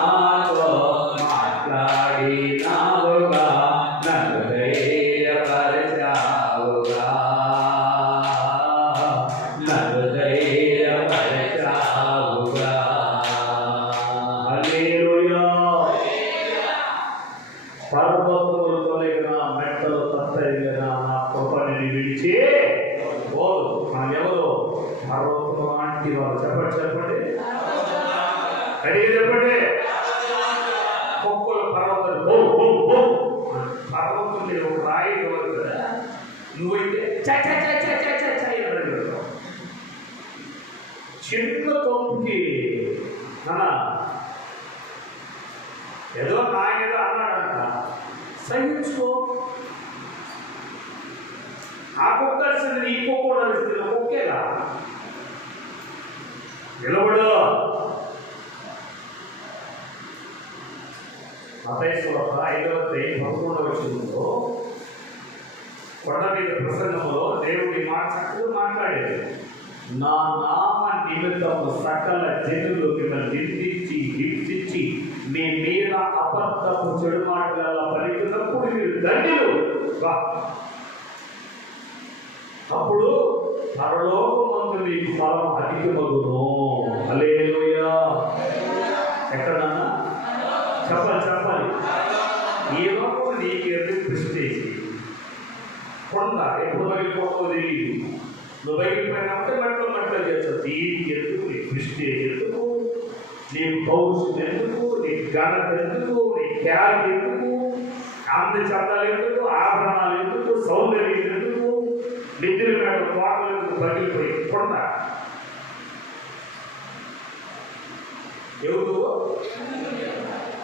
రెడీ చెప్పండి. కుక్కలు పర్వతాలు పర్వతం మీద ఒక రాయి కదా, నువ్వైతే చిన్న తొమ్మికి ఏదో నాయనగా అన్నాడంట, సహించుకో. ఆ కుక్క కలిసింది ఈ కుక్క కూడా కలిసింది, కుక్కేగా నిలబడు. మత్తయి 5:11 కొండ మీద ప్రసంగంలో దేవుడి మాట చక్కగా మాట్లాడేది. నా నామ నిమిత్తము సకల జనులు మిమ్మల్ని నిందించి హింసించి మీ మీద అబద్ధపు చెడు మాటల పలికినప్పుడు మీరు ధన్యులు. అప్పుడు పరలోకమందు మీకు ఫలం అధికమగును. హల్లెలూయా. ఎక్కడన్నా చెప్పాలి. ఈ లోపల నీకు ఎందుకు ప్రెస్టేజ్? కొండ ఎప్పుడు పగిలిపోతావు తెలియదు. నువ్వు పగిలిపోయినామంటే మట్లో చేస్తావు. దీనికి ఎందుకు నీకు ప్రెస్టేజ్? ఎందుకు నీకు పౌరుషం? ఎందుకు నీకు ఘనత? ఎందుకు నీ ఖ్యాతి? ఎందుకు ఆంధ్ర శబ్దాలు? ఎందుకు ఆభరణాలు? ఎందుకు సౌందర్యం? ఎందుకు నిద్ర మేడ కోటలు? ఎందుకు పగిలిపోయి కొండ? ఎవరు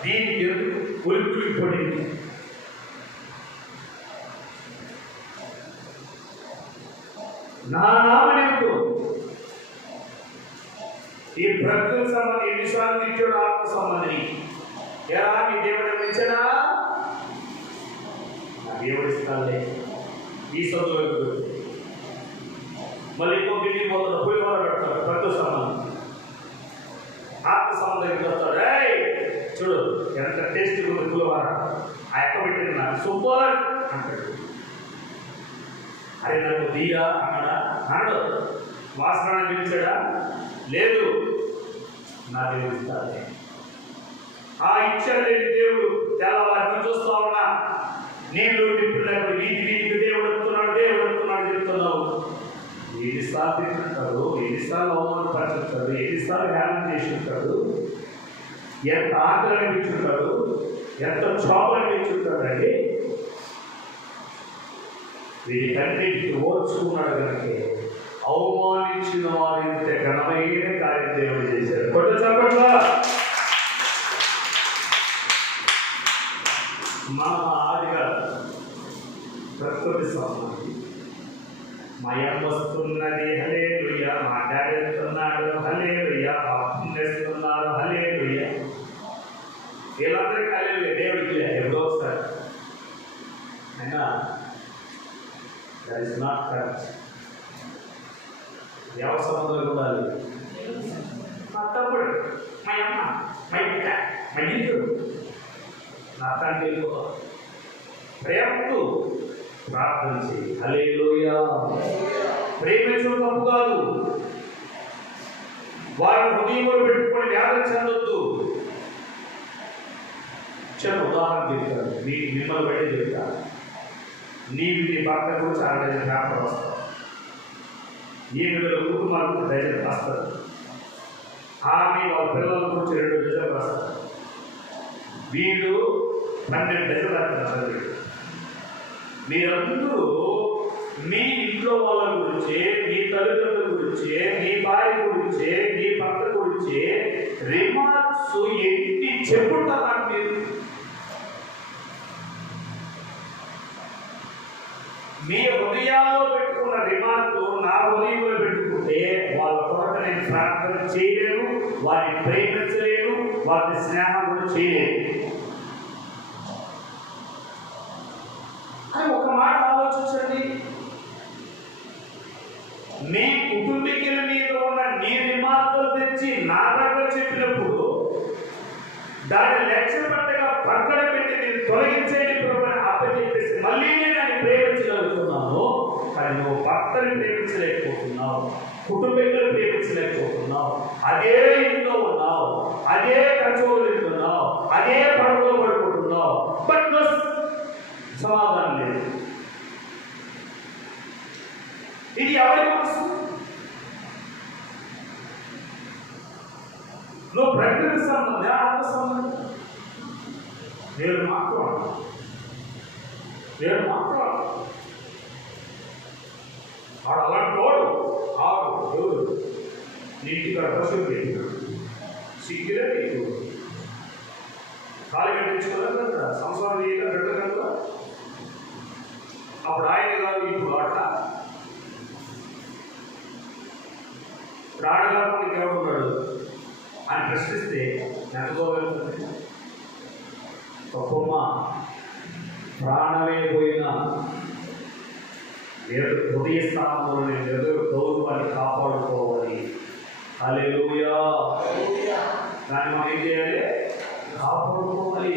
దీనికి ఎందుకు ఉలిక్కి పడింది? నా నామనిందు ఈ ప్రకృతి సంబంధి ఎన్నిసార్లు ఇచ్చాడు? ఆత్మ సంబంధిని ఎలా మీ దేవుడు ఇచ్చాడా? నా దేవుడు ఇస్తానులే. ఈ చదువు మళ్ళీ ఇంకొక ఇంటికి పోతున్న పులిహోర పెడతాడు. ప్రకృతి సంబంధం ఆత్మ సంబంధం వస్తాడు. చూడు ఎంత టేస్ట్ ఉంది పులిహోర, ఆ ఎక్క పెట్టింది నాకు సూపర్ అంటాడు. అరే నాకు దీయా అన్నాడు. వాసన పిలిచాడా? లేదు. నా దేవుడు ఇస్తాడే. ఆ ఇచ్చాడు దేవుడు. తెల్లవారిని చూస్తా ఉన్నా, నీళ్ళు నిప్పులకు వీధికి దేవుడు వస్తున్నాడు చెప్తున్నావు. ఎన్నిసార్లు తింటుంటాడు, ఎన్నిసార్లు అవమానపరుచుంటాడు, ఎన్నిసార్లు హేళన చేసి ఉంటాడు, ఎంత ఆకలి అనిపించుంటాడు, ఎంత క్షోభ అనిపించుంటాడండి. వీటికన్నిటికీ ఓర్చుకున్నాడు కనుక అవమానించిన వారి ఘనమైన కార్యం దేవుడు చేశాడు. కొట్ట చెప్పట్ల మా ఆదిగా ప్రకృతి సంబంధి మయం వస్తున్నది. హల్లెలూయా. మాట్లాడేస్తున్నాడు. హల్లెలూయా. పాపం చేస్తున్నాడు. హల్లెలూయా. వీళ్ళందరికీ హల్లెలూయా. దేవుడికి ఎప్పుడో వస్తారు అయినా that is not correct. ఎవరి సంబంధాలు ఉండాలి? మా తమ్ముడు, మా అమ్మ, మా బిడ్డ, మా ఇల్లు, నా తండ్రి ప్రేమతో ప్రార్థన చేయి. హల్లెలూయా. ప్రేమించడం తప్పు కాదు. వారిని హృదయంలో పెట్టుకొని వ్యాధి చెందొద్దు. చిన్న ఉదాహరణ చెప్తాను, మిమ్మల్ని బట్టి చెప్తాను. నీవు నీ భర్త గురించి 60 పేపర్ వస్తావు. నీకు వీళ్ళ కుటుంబాల గురించి డజన్ రాస్తారు. ఆమె వాళ్ళ పిల్లల గురించి 2 డజన్లు రాస్తారు. వీళ్ళు 12 డజన్లు రాస్తారు. మీరందరూ మీ ఇంట్లో వాళ్ళ గురించి, మీ తల్లిదండ్రుల గురించి, మీ భార్య గురించి, మీ భర్త గురించి రిమార్క్స్ ఎన్ని చెప్పుంటారా? మీరు మీ హృదయాల్లో పెట్టుకున్న రిమార్కు నా హృదయంలో పెట్టుకుంటే వాళ్ళ కొరకు నేను ప్రార్థన చేయలేను, వారిని ప్రేమించలేను, వారిని స్నేహం కూడా చేయలేను అని ఒక మాట ఆలోచించండి. మీ కుటుంబీకుల మీద ఉన్న నీ రిమార్కులు తెచ్చి నా దగ్గర చెప్పినప్పుడు దాన్ని లక్ష్య పట్టగా పక్కన పెట్టి నేను తొలగించేది అప్పచెప్పేసి మళ్ళీ నేను ప్రేమించగలుగుతున్నాను. కానీ నువ్వు భర్తని ప్రేమించలేకపోతున్నావు, కుటుంబీకులను ప్రేమించలేకపోతున్నావు. అదే ఇంట్లో ఉన్నావు, అదే కంచోలు తింటున్నావు, అదే పడవలో పడుకుంటున్నావు. బట్ సమాధానం లేదు. ఇది ఎవరి మనసు? నువ్వు తండ్రికి సంబంధం, ఆత్మ సంబంధం. నేను మాట్లాడు ఆడు అలాంటి వాడు ఆడు ఎవరు నీటిగా పశువు పెట్టినాడు సిగ్గిరే నీకు కాలు కట్టించుకోలేదు కదా, సంసారం చేయగా పెట్టగలరా? అప్పుడు ఆయన కాదు ఇప్పుడు ఆట. ఇప్పుడు ఆడగారు ఎవరున్నాడు అని ప్రశ్నిస్తే నెలకోగలుగుతుంది. గొప్పమ్మ ప్రాణమే పోయినా హృదయ స్థానంలో ఎదురు గౌరవాన్ని కాపాడుకోవాలి. హల్లెలూయా. దాన్ని మనం ఏం చేయాలి? కాపాడుకోవాలి.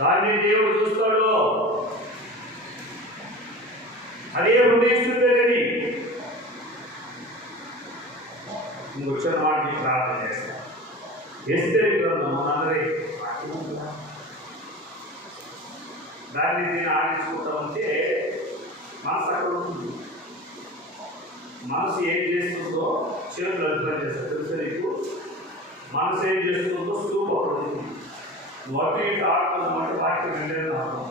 దాన్ని దేవుడు చూస్తాడు. అదే హృదయశుద్ధి. నువ్వు వచ్చిన వాటిని ప్రార్థన చేస్తా. ఎస్తేరు గ్రంథం మనందరి దాన్ని నేను ఆడించుకుంటామంటే మనసు అక్కడ ఉంటుంది. మనసు ఏం చేస్తుందో చేతులు అర్థం చేస్తారు. తెలుసా నీకు? మనసు ఏం చేస్తుందో స్థూపం అక్కడ ఉంటుంది. నువ్వు అటు ఇటు ఆడుతున్నమాట వాటికి వెళ్ళేది అర్థం.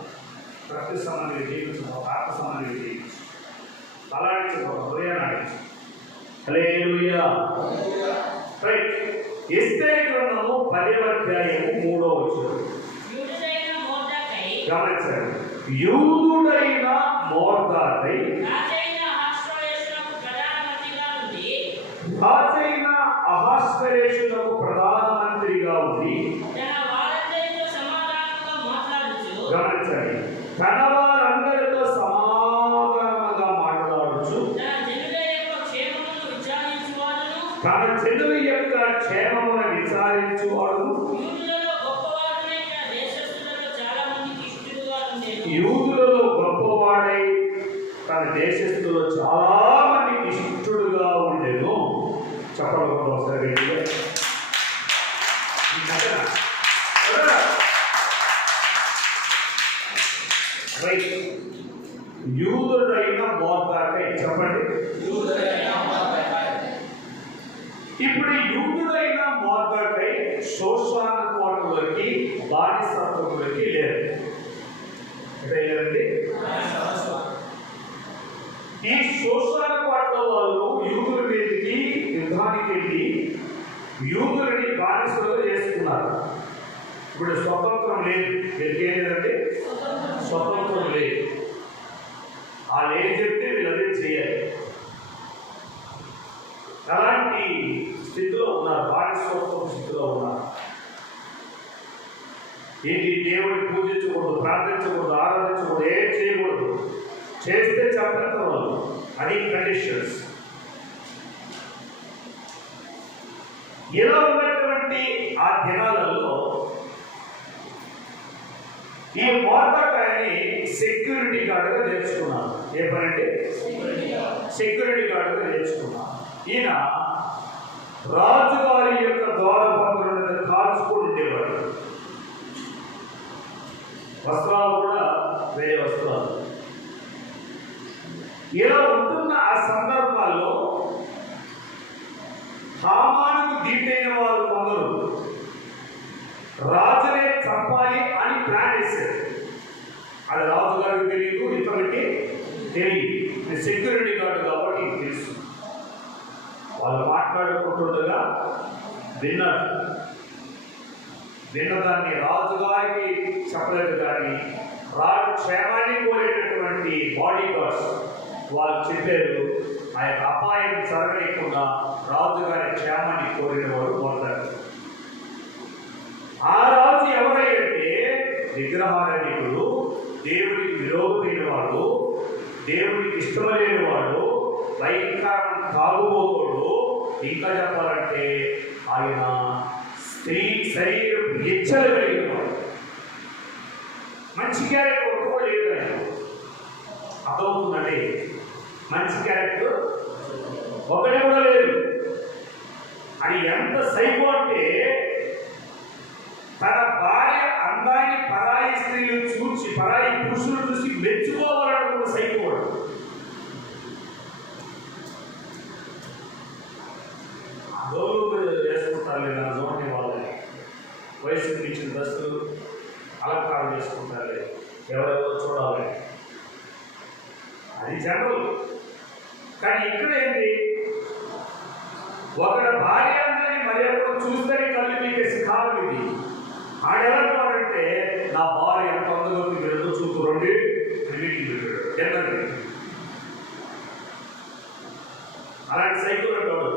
ప్రకృతి సంబంధించి జీవించడం, ఆత్మ సంబంధించి జీవించు, తలాడించుకోవడం, హృదయాన్ని ఆడించు. హల్లెలూయా. రైట్. ఎస్తేరు గ్రంథము 10వ అధ్యాయము 3వ వచనం గమనించండి. యూదుడైన మొర్దెకై రాజైన అహష్వేరోషునకు ప్రధానమంత్రిగా ఉండి, గమనించండి, తన వారందరితో సమాధానంగా మాట్లాడుచు తన జనుల యొక్క క్షేమమును విచారించువాడు, యూదులలో గొప్పవాడై తన దేశస్తులలో చాలా మందికి ఇష్టడుగా ఉండేను. చెప్పడం ఒకసారి రైట్. యూదుడైన మొర్దెకై చెప్పండి. ఇప్పుడు యూదుడైన మొర్దెకై శోషణ కోటలోకి బానిసత్వంలోకి లేదు. ఈ శోషణ కోటల వాళ్ళు యూదుల మీదకి యుద్ధానికి వెళ్ళి యూదులని బానిసలుగా చేసుకున్నారు. ఇప్పుడు స్వతంత్రం లేదు. వీళ్ళకి ఏం లేదంటే స్వతంత్రం లేదు. వాళ్ళు ఏం చెప్తే వీళ్ళదే చేయాలి. అలాంటి స్థితిలో ఉన్నారు, బానిసత్వం స్థితిలో ఉన్నారు. ఏంటి? దేవుడిని పూజించకూడదు, ప్రార్థించకూడదు, ఆరాధించకూడదు, ఏం చేయకూడదు. చేస్తే చంపేస్తారు వాళ్ళు. అది కండిషన్స్. ఇలా ఉన్నటువంటి ఆ దినాలలో ఈ మొర్దెకైని సెక్యూరిటీ గార్డుగా నేర్చుకున్నాను. ఏ పని అంటే సెక్యూరిటీ గార్డుగా నేర్చుకున్నాను. ఈయన రాజుగారి యొక్క ద్వారబంధువులను కాల్చుకుని ఉండేవాడు. వస్త్రాలు కూడా వేరే వస్త్రాలు. ఇలా ఉంటున్న ఆ సందర్భాల్లో హామానుకు దీటైన వారు కొందరు రాజునే చంపాలి అని ప్లాన్ చేశారు. అది రాజుగారికి తెలియదు, ఇతరులకి తెలియదు. సెక్యూరిటీ గార్డు కాబట్టి తెలుసు. వాళ్ళు మాట్లాడుకుంటుండగా విన్నారు. విన్నదాన్ని రాజుగారికి చెప్పలేదు. కానీ రాజు క్షేమాన్ని కోరేటటువంటి బాడీ గార్డ్స్ వాళ్ళు చెప్పారు. ఆ యొక్క అపాయం జరగకుండా రాజుగారి క్షేమాన్ని కోరిన వాడు మొర్దెకై. ఆ రాజు ఎవరైతే విగ్రహారాధికుడు, దేవుడికి విరోధమైన వాడు, దేవుడికి ఇష్టమైన వాడు, భయంకరం తాగుబోతుడు, ఇంకా చెప్పాలంటే ఆయన స్త్రీ శరీరం హెచ్చలు కలిగిన వాడు. మంచి క్యారెక్టర్ ఒక్కో లేదు. ఆయన అర్థమవుతుందండి. మంచి క్యారెక్టర్ ఒకటే కూడా లేదు. అది ఎంత సైకో అంటే తన భార్య అందాన్ని పరాయి స్త్రీలు చూసి, పరాయి పురుషులు చూసి మెచ్చుకోవాలనుకున్న సైకో. అందరూ వేసుకుంటారు లేదా చూడండి వాళ్ళని. అది జనరల్. కానీ ఇక్కడ ఏంటి, ఒకడు భార్య అందరినీ మరి ఒకరు చూస్తేనే కళ్ళు మీకేసి కాలం ఇది. ఆడెవరంటే నా భార్య ఎంత అందరూ మీరు చూపు రండి ఎన్నది అలాంటి సైకిల్ అంటాడు.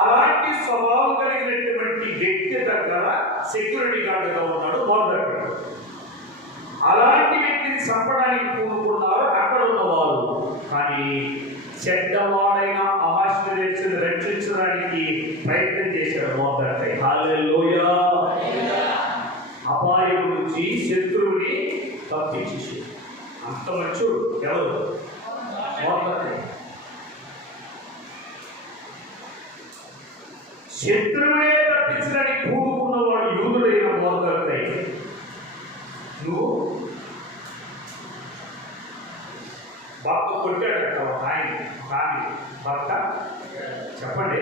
అలాంటి స్వభావం కలిగినటువంటి వ్యక్తి దగ్గర సెక్యూరిటీ గార్డుగా ఉన్నాడు మొదటి. అలాంటి వ్యక్తిని చంపడానికి పూనుకున్నారు అక్కడ ఉన్నవారు. కానీ చెడ్డవాడైన అహాశ్వరేశ్వరుని రక్షించడానికి ప్రయత్నం చేశాడు మొదటి. హల్లెలూయా. అపాయం నుంచి శత్రువుని తప్పించేసి అంత మంచోడు ఎవరు? మొదటి. శత్రువునే తప్పించడానికి పూనుకున్నవాడు యూదుడైన మొదటి. నువ్వు భర్త కొట్టాడట ఒక ఆయన, కానీ భర్త చెప్పండి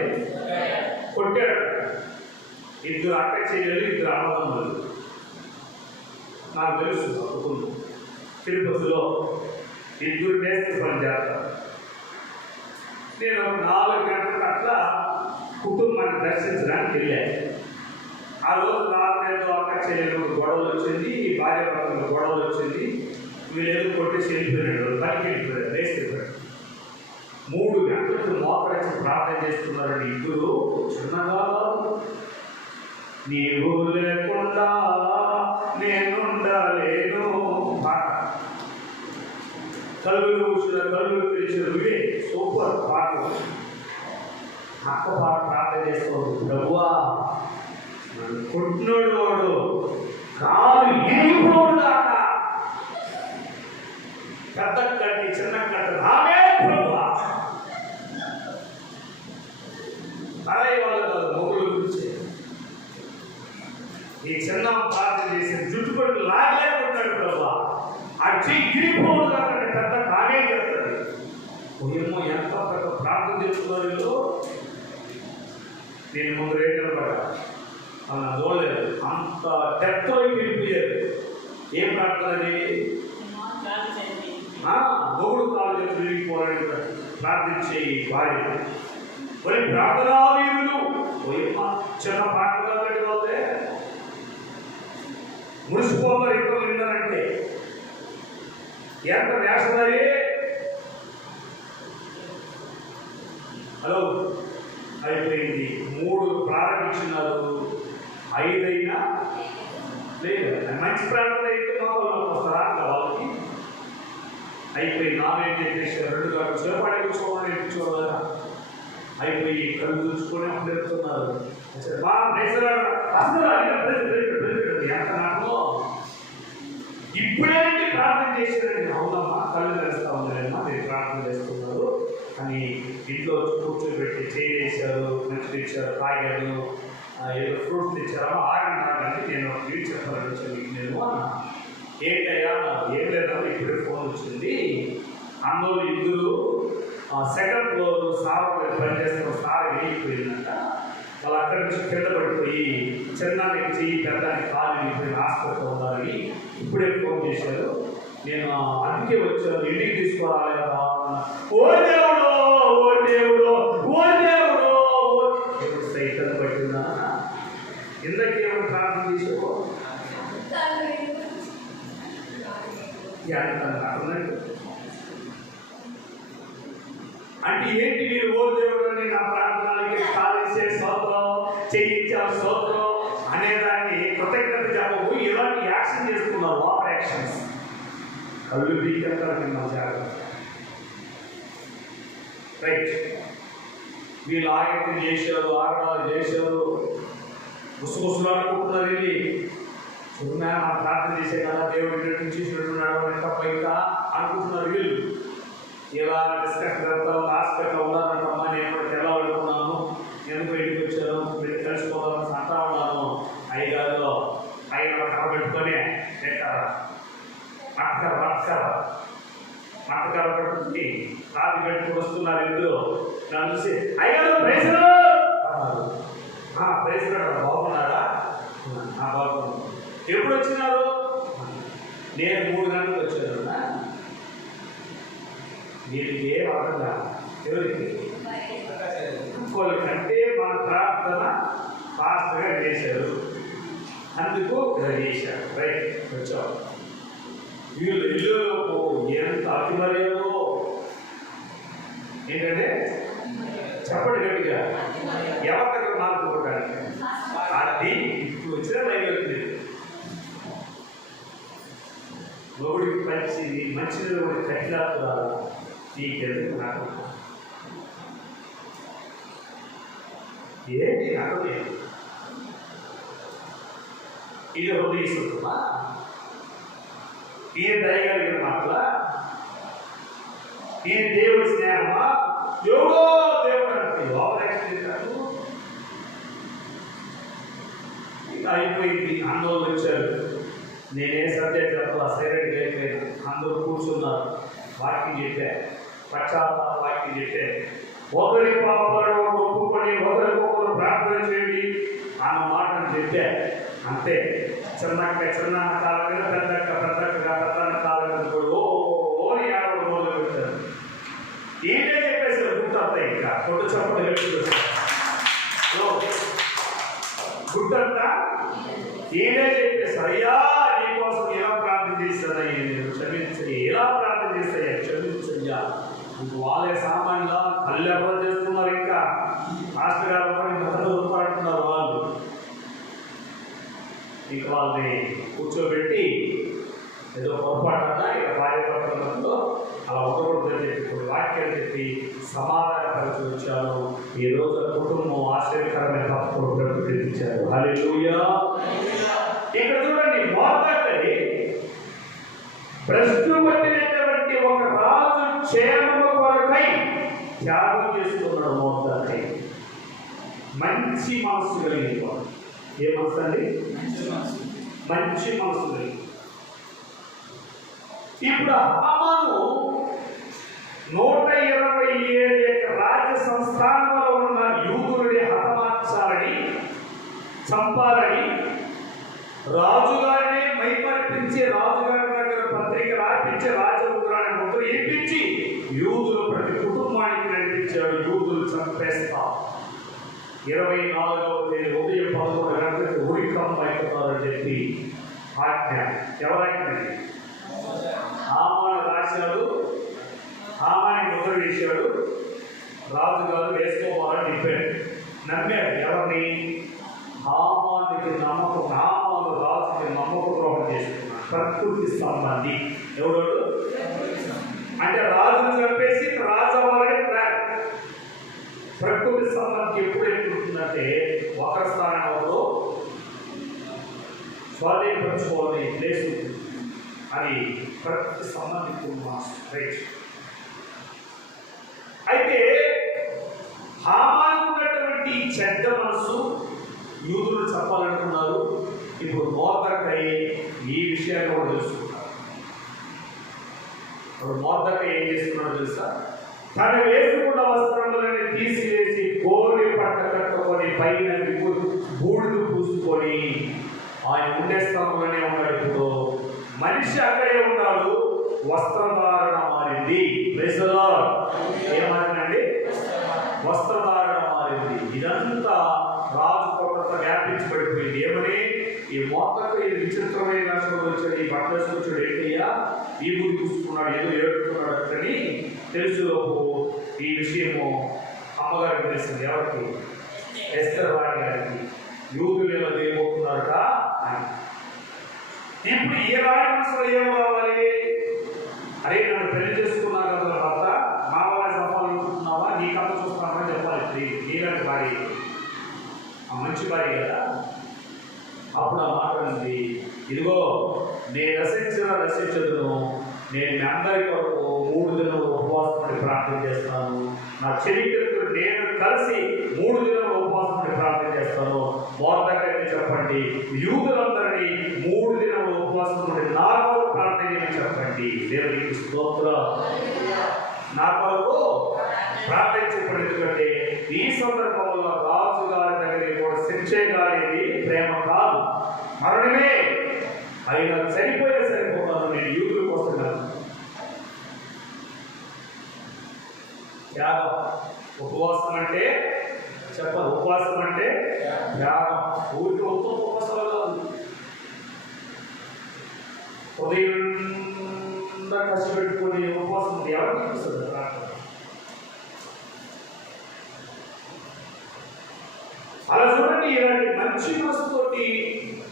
కొట్టాడు. ఇద్దరు అక్క చెల్లెలు, ఇద్దరు అన్నదమ్ములు. నాకు తెలుసు కుటుంబం తిరుపతిలో ఇద్దరు మేస్త్రి పని చేస్తారు. నేను 4 గంటల అట్లా కుటుంబాన్ని దర్శించడానికి వెళ్ళాను. ఆ రోజు రాత్రి అక్క చెల్లెలు గొడవలు వచ్చింది, భార్య భర్తలు గొడవలు వచ్చింది. వీళ్ళేదో కొట్టేసి వెళ్ళిపోయాడు, పనికి వెళ్ళిపోయాడు, వేసిపోయాడు. 3 గంటలకు మోకరించి ప్రార్థన చేస్తున్నారండి ఇద్దరు. చిన్నగా నీవు లేకుండా నేనుండలేను పాట. కళ్ళు కూర్చున్న కళ్ళు పిలిచిన వీడే సూపర్ పాట. అక్క పాట ప్రార్థన చేసుకోవద్దు. ప్రభువా కొట్టినోడు వాడు కాలు ఇరిగిపోడు దాకా పెద్ద కట్టి చిన్న కట్ట రావే ప్రభువా. అదే వాళ్ళు కాదు మొగులు గురించి ఈ చిన్న ప్రార్థన చేసి జుట్టు పడుకు లాగలేకుంటాడు ప్రభువా. ఆ చెయ్యి ఇరిగిపోడు దాకా పెద్ద కానే చెప్తుంది. ఏమో ఎంత పెద్ద ప్రార్థన చేస్తున్నారు. నేను ముందు రేట్లు పడ్డా అలా చూడలేదు. అంత డెప్త్లో వెళ్ళిపోయారు. ఏం ప్రార్థన అనేది మొగుడు కాలు చేతులు విరిగిపోవాలని ప్రార్థించే భార్య. మరి ప్రార్థనా వీరులు చిన్న పాటగా పెట్టుకోతే మురిసిపోతారు. ఎక్కువ విన్నారంటే ఎంత వేషధారి. హలో అయిపోయింది. 3 ప్రారంభించినారు, 5 అయినా లేదు. మంచి ప్రార్థన అయితే మాకు వస్తారా వాళ్ళకి. అయిపోయి 4 చేసేసారు. 2 గంటలు చేపడే కూర్చోవాలి కూర్చోవాలా. అయిపోయి కళ్ళు చూసుకొని అప్పుడు వెళ్తున్నారు. ఎంత నాకు ఇప్పుడే ప్రార్థన చేసేదండి. అవునమ్మా కళ్ళు తెరుస్తా ఉందమ్మా, మీరు ప్రార్థన చేస్తున్నారు అని ఇంట్లో కూర్చోబెట్టి చేసారు, నెక్స్ట్ ఇచ్చారు, తాగారు, ఏదో ఫ్రూట్స్ తెచ్చారమ్మా. ఆగండి నేను వీలు చెప్పాలని వచ్చాను నేను అన్నా. ఏంటయ్యా ఏం లేదమ్మా, ఇప్పుడే ఫోన్ వచ్చింది. అందులో ఇద్దరు సెకండ్ ఫ్లోర్ సార్ పనిచేస్తున్న సార్ వెళ్ళిపోయిందంట. వాళ్ళు అక్కడి నుంచి కింద పడిపోయి చిన్నానికి చెయ్యి పెద్దానికి కాలు వెళ్ళిపోయి హాస్పిటల్లో ఉండాలని ఇప్పుడే ఫోన్ చేశారు. నేను అందుకే వచ్చాను, ఇంటికి తీసుకోవాలేదా. ఓ దేవుడు ఓ దేవుడు ఓ దేవుడు సైతం పట్టిందా. ఇందకేమో ప్రార్థన చేసేవో అంటే ఏంటి, మీరు ఓ దేవుడు అని నా ప్రార్థనలకి కాలేసే స్తోత్రం చేయించే స్తోత్రం అనేదాన్ని కృతజ్ఞత చెప్పవు. ఇలాంటి యాక్షన్ చేస్తున్నారు, ఓవర్ యాక్షన్స్. కళ్ళు బీకెళ్తారు నిన్న జాగ్రత్త. రైట్, వీళ్ళు ఆగత్యం చేశారు, ఆగడాలు చేశారు, గుసగుసలు అనుకుంటున్నారు. వెళ్ళి చూడమే ఆ ప్రార్థన చేసే కదా దేవుడు చేసినట్టున్నాడు ఇంకా పైగా అనుకుంటున్నారు. వీళ్ళు ఇలా డిస్కషన్ జరుగుతాం, హాస్పిటల్లో ఉన్నారంటమ్మా. నేను కూడా ఎలా అనుకున్నాను, ఎందుకు ఇంటికి వచ్చాను, మీరు తెలుసుకోవాలని అంటా ఉన్నాను. ఐదారులో ఆయన కర్ర పెట్టుకొని పెట్టారా మట్టకర్ర పెట్టుకుని కాపీ పెట్టుకుని వస్తున్నారు ఇద్దరు. నన్ను చూసి అయ్యారు ప్రైజ్లో ప్రైజ్లో బాగున్నారా? బాగున్నాను. ఎప్పుడు వచ్చినారు? నేను 3 గంటలకు వచ్చాను. వీరికి ఏం అర్థం కాదు. ఎవరికి? ఇంకోళ్ళకంటే మన ప్రార్థన ఫాస్ట్గా చేశారు, అందుకు ఇలా చేశారు. రైట్, వచ్చావు. వీళ్ళు ఇల్లులోపు ఎంత అతిమర్యాదో ఏంటంటే చెప్పండి గట్టిగా, ఎవరికక్కడ మార్పుకోవడానికి అది ఇప్పుడు వచ్చిన లైవ్ అవుతుంది. లోడికి మంచిది ఒకటి కట్టిలాగా నీకెందుకు నాకు ఏంటి నాకు ఇది హృదయసుమా, ఈయన దయగలిగిన మాటల, ఈయన దేవుడి స్నేహమా, ఎవడో దేవుడు అంటే లోపలేకపోతాడు. ఇంకా అయిపోయింది. అందరూ వచ్చారు, నేనే సబ్జెక్ట్ చెప్పాల, సైలెంట్గా అయిపోయాను. అందరూ కూర్చున్నారు, వాక్యం చెప్పా, పశ్చాత్తాప వాక్యం చెప్పా. ఒకరి పాపాలు ఒప్పుకొని ఒకరికొకరు ప్రార్థన చేయండి అన్న మాటను చెప్పా. అంతే. చిన్న కాలం మీద పెద్ద కాలం మీద కూడా ఓని ఏడవడం మొదలు పెట్టారు. ఏంటే చెప్పేసారు, గుర్తంతా ఇంకా కొట్టు చెప్పడం గుర్తంతా ఏడే చెప్పేసారు. అయ్యా నీకోసం ఎలా ప్రార్థన చేస్తానయ్యా, నేను క్షమించయ్య, ఎలా ప్రార్థన చేస్తాయ్యా, క్షమించయ్యా. ఇంక వాళ్ళే సామాన్యంగా కళ్ళు ఎవరు చేస్తున్నారు. ఇంకా మాస్టర్ గారు పడుతున్నారు వాళ్ళు. ఇక వాళ్ళని కూర్చోబెట్టి ఏదో పొరపాటున ఇక భార్యభర్తలతో అలా ఉండకూడదని చెప్పి కొన్ని వాక్యాలు చెప్పి సమాధానపరిచి వచ్చాను. ఈ రోజు కుటుంబం ఆశ్చర్యకరమైన తప్పకుండా తెప్పించారు. హల్లెలూయా. ఇక్కడ చూడండి, మోర్దెకై భ్రష్టు పట్టినటువంటి ఒక రాజు క్షేమము కొరకై త్యాగం చేస్తున్నాడు. మోర్దెకై మంచి మనసు కలిగిన వాడు. ఏ మనసు అండి? మంచి మనసు కలిగి. ఇప్పుడు హామాను 127 రాజ్య సంస్థానంలో ఉన్న యూదులని హతమార్చాలని, చంపాలని రాజుగారినే మైమరిపించి, రాజుగారి దగ్గర పత్రిక రాయించి, రాజముద్రాన్ని ముద్ర ఇప్పించి యూదులు ప్రతి కుటుంబానికి నడిపించాడు. యూదులు చంపేస్తా 24వ తేదీ ఉదయం 11 గంటలకు ఉరికమ్మ అయిపోతారని చెప్పి ఆజ్ఞ. ఎవరైనా హామాను రాశాడు, హామాని ముద్ర వేశాడు, రాజుగారు వేసుకోవాలని చెప్పాడు. నమ్మాడు. ఎవరిని? హామానికి నమ్మకం. హామాను రాజుకి నమ్మక ద్రోహం చేసుకున్నాడు. ప్రకృతి సంబంధి. ఎవడు అంటే రాజును చంపేసి రాజవాళ్ళని ప్లాన్. ప్రకృతి సంబంధి ఎప్పుడు ఎక్కుంటుందంటే ఒకరి స్థానంలో స్వాధీనపరచుకోవాలని ప్లేస్ ఉంటుంది. అది ప్రకృతి సంబంధించిన రైట్. అయితే హామాను ఉన్నటువంటి చెడ్డ మనసు యూదులు చెప్పాలనుకున్నారు. ఇప్పుడు మోర్దెకై ఈ విషయాన్ని కూడా తెలుసుకున్నారు. ఇప్పుడు మోర్దెకై ఏం చేస్తున్నాడో తెలుసా? తన వేసుకున్న వస్త్రములని తీసివేసి గోరి పట్ట కట్టుకొని పైన బూడిద పూసుకొని ఆయన ఉండే స్థలంలోనే ఉన్నాడు. ఇప్పుడు మనిషి అక్కడే ఉన్నాడు, వస్త్రధారణ మారింది. ఏమారిందండి? వస్త్రధారణ మారింది. ఇదంతా రాజు కొత్త వ్యాపించబడిపోయింది. ఏమని? ఈ మోర్దెకై ఈ విచిత్రమైన రాష్ట్రంలో వచ్చాడు, ఈ బట్టలు వచ్చాడు, ఏంటయ్యా ఈ గురి చూసుకున్నాడు, ఏదో ఏడుకున్నాడు అని తెలుసులోపు ఈ విషయము అమ్మగారికి తెలిసింది. ఎవరికి? ఎస్తర్ రాణి గారికి. యూదులు ఎలా చేయబోతున్నారట అని. ఇప్పుడు ఏ రాణి మనసులో ఏం కావాలి? అరే నన్ను పెళ్లి చేసుకున్నా కదా భర్త, మా వారి సంపాదించుకుంటున్నావా, నీ కథ చూస్తున్నామని చెప్పాలి. నీలాంటి భార్య, ఆ మంచి భార్య కదా. అప్పుడు ఆ మాట ఉంది, ఇదిగో నేను రసించదును, నేను మీ అందరి కొరకు 3 దినములు ఉపవాసం ప్రార్థన చేస్తాను. నా చరిత్రతో నేను కలిసి 3 దినములు ఉపవాసం ప్రార్థన చేస్తాను. మోర్దెకైకి చెప్పండి, యూదులందరినీ 3 దినములు ఉపవాసం నా కొరకు ప్రార్థన చేయని చెప్పండి. దేవునికి స్తోత్రం. నా కొరకు ప్రార్థన చెప్పండి. ఎందుకంటే ఈ సందర్భంలో రాజు గారి దగ్గరికి కూడా శిక్షేగానేది ప్రేమ కాదు, మరణమే. అయినా సరిపోతాను, నేను యూదుల కోసం కాదు. త్యాగం. ఉపవాసం అంటే చెప్పాలి, ఉపవాసం అంటే త్యాగం. ఊరికి మొత్తం ఉపవాసాలు కాదు. ఉదయం కష్టపెట్టుకుని ఉపవాసం ఎవరికి అనిపిస్తుంది? అలా చూడండి, ఇలాంటి మంచి మనసుతోటి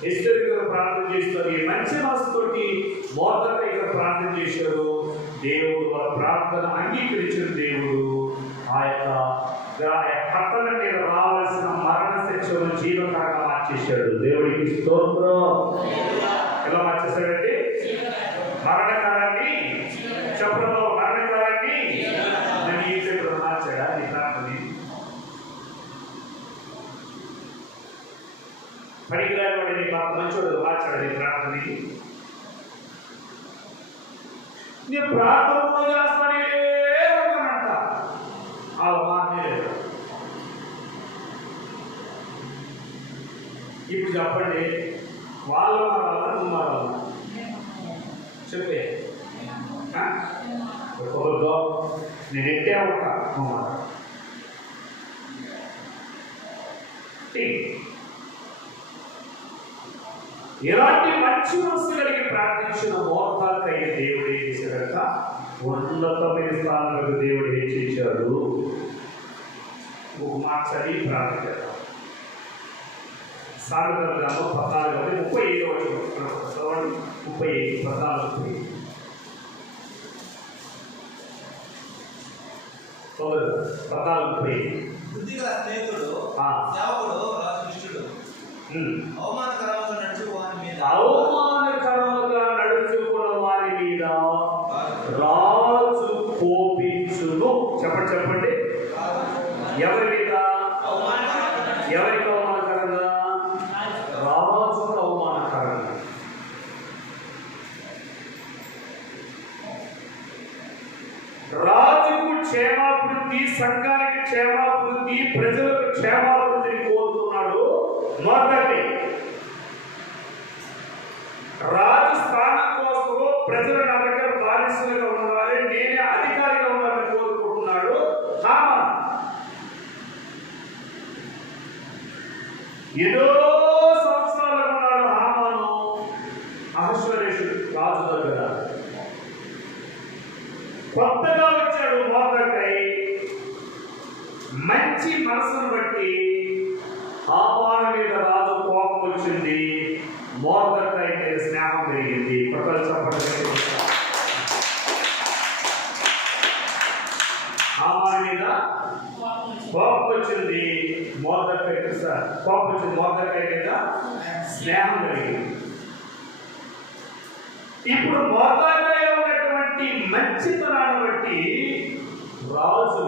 ఎస్తేరు గారు ప్రార్థన చేస్తారు. ఈ మంచి మనసుతోటి మొర్దెకై గారు ప్రార్థన చేశారు. దేవుడు వాళ్ళ ప్రార్థన అంగీకరించిన దేవుడు ఆ యొక్క పట్టణ మీద రావాల్సిన మరణ శిక్షను జీవకరంగా మార్చేశాడు. దేవుడికి స్తోత్రం. ఎలా మార్చేశాడంటే మరణకరాన్ని చెప్పడంలో మరణకరాన్ని నేను ఈ చెప్పడం మార్చాడా? నీ ప్రార్థన పనికిరాని వాడిని మంచోడు మార్చాడు. నీ ప్రార్థన నీ ప్రార్థన చేస్తానే ఉంటానంట. వాళ్ళ మానే ఇప్పుడు చెప్పండి, వాళ్ళు మారాలా నువ్వు మారాలా? చెప్పే కుదరదు, నేను ఎట్టే ఉంటా, నువ్వు మారా. ఇలాంటి మంచి మనసు కలిగి ప్రార్థించిన మొర్దెకై దేవుడు ఏం చేశాడట? ఉన్నతమైన స్థానంలో దేవుడు ఏం చేశాడు? ఒక మాట చదివి ప్రార్థన చేద్దాం. సామెతల గ్రంథం 14 35 14 బుద్ధిగల స్నేహితుడు సేవకుడు రాజుష్టుడు అవమానకరముగా నడుచుకున్న వారి మీద రాజు కోపించును. చెప్పండి చెప్పండి, ఎవరి మీద? ఎవరికి అవమానకరంగా? రాజుకు అవమానకరంగా. రాజుకు క్షేమాభివృద్ధి, సంఘానికి క్షేమాభివృద్ధి, ప్రజలకు క్షేమాభివృద్ధిని కోరుతున్నాడు మొర్దెకై. రాజు స్థానం కోసం ప్రజలు నా దగ్గర బానిసలుగా ఉండాలి, నేనే అధికారిగా ఉండాలని కోరుకుంటున్నాడు హామాను. ఏదో సంవత్సరాలు ఉన్నాడు హామాను అహష్వేరోషు రాజు దగ్గర. కొత్తగా వచ్చాడు మొర్దెకై. మంచి మనసును బట్టి హామాను మీద రాజు కోపం వచ్చింది, మొర్దెకై మీద స్నేహం పెరిగింది. కొత్తలు చెప్పండి. హామాను మీద కోపం వచ్చింది, మొర్దెకై కోపం వచ్చింది, మొర్దెకై మీద స్నేహం పెరిగింది. ఇప్పుడు మొర్దెకైలో ఉన్నటువంటి మంచితనాన్ని బట్టి రాజు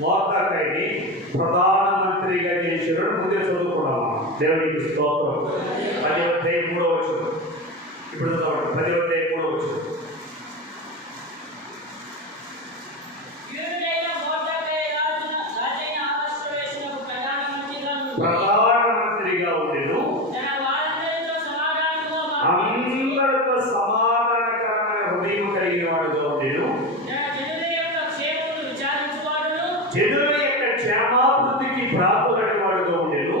మొర్దెకైని ప్రధానమంత్రిగా చేశాడు. ముందే చదువుకున్నాము. దేవునికి స్తోత్రం. 10:3 ఇప్పుడు 10:3 ప్రధానమంత్రిగా ఉండెను, అందరితో సమాధానకరమైన హృదయం కలిగిన వాడుగా ఉండెను, జనుల యొక్క క్షేమాభివృద్ధికి ప్రార్థనని వాడుగా ఉండెను,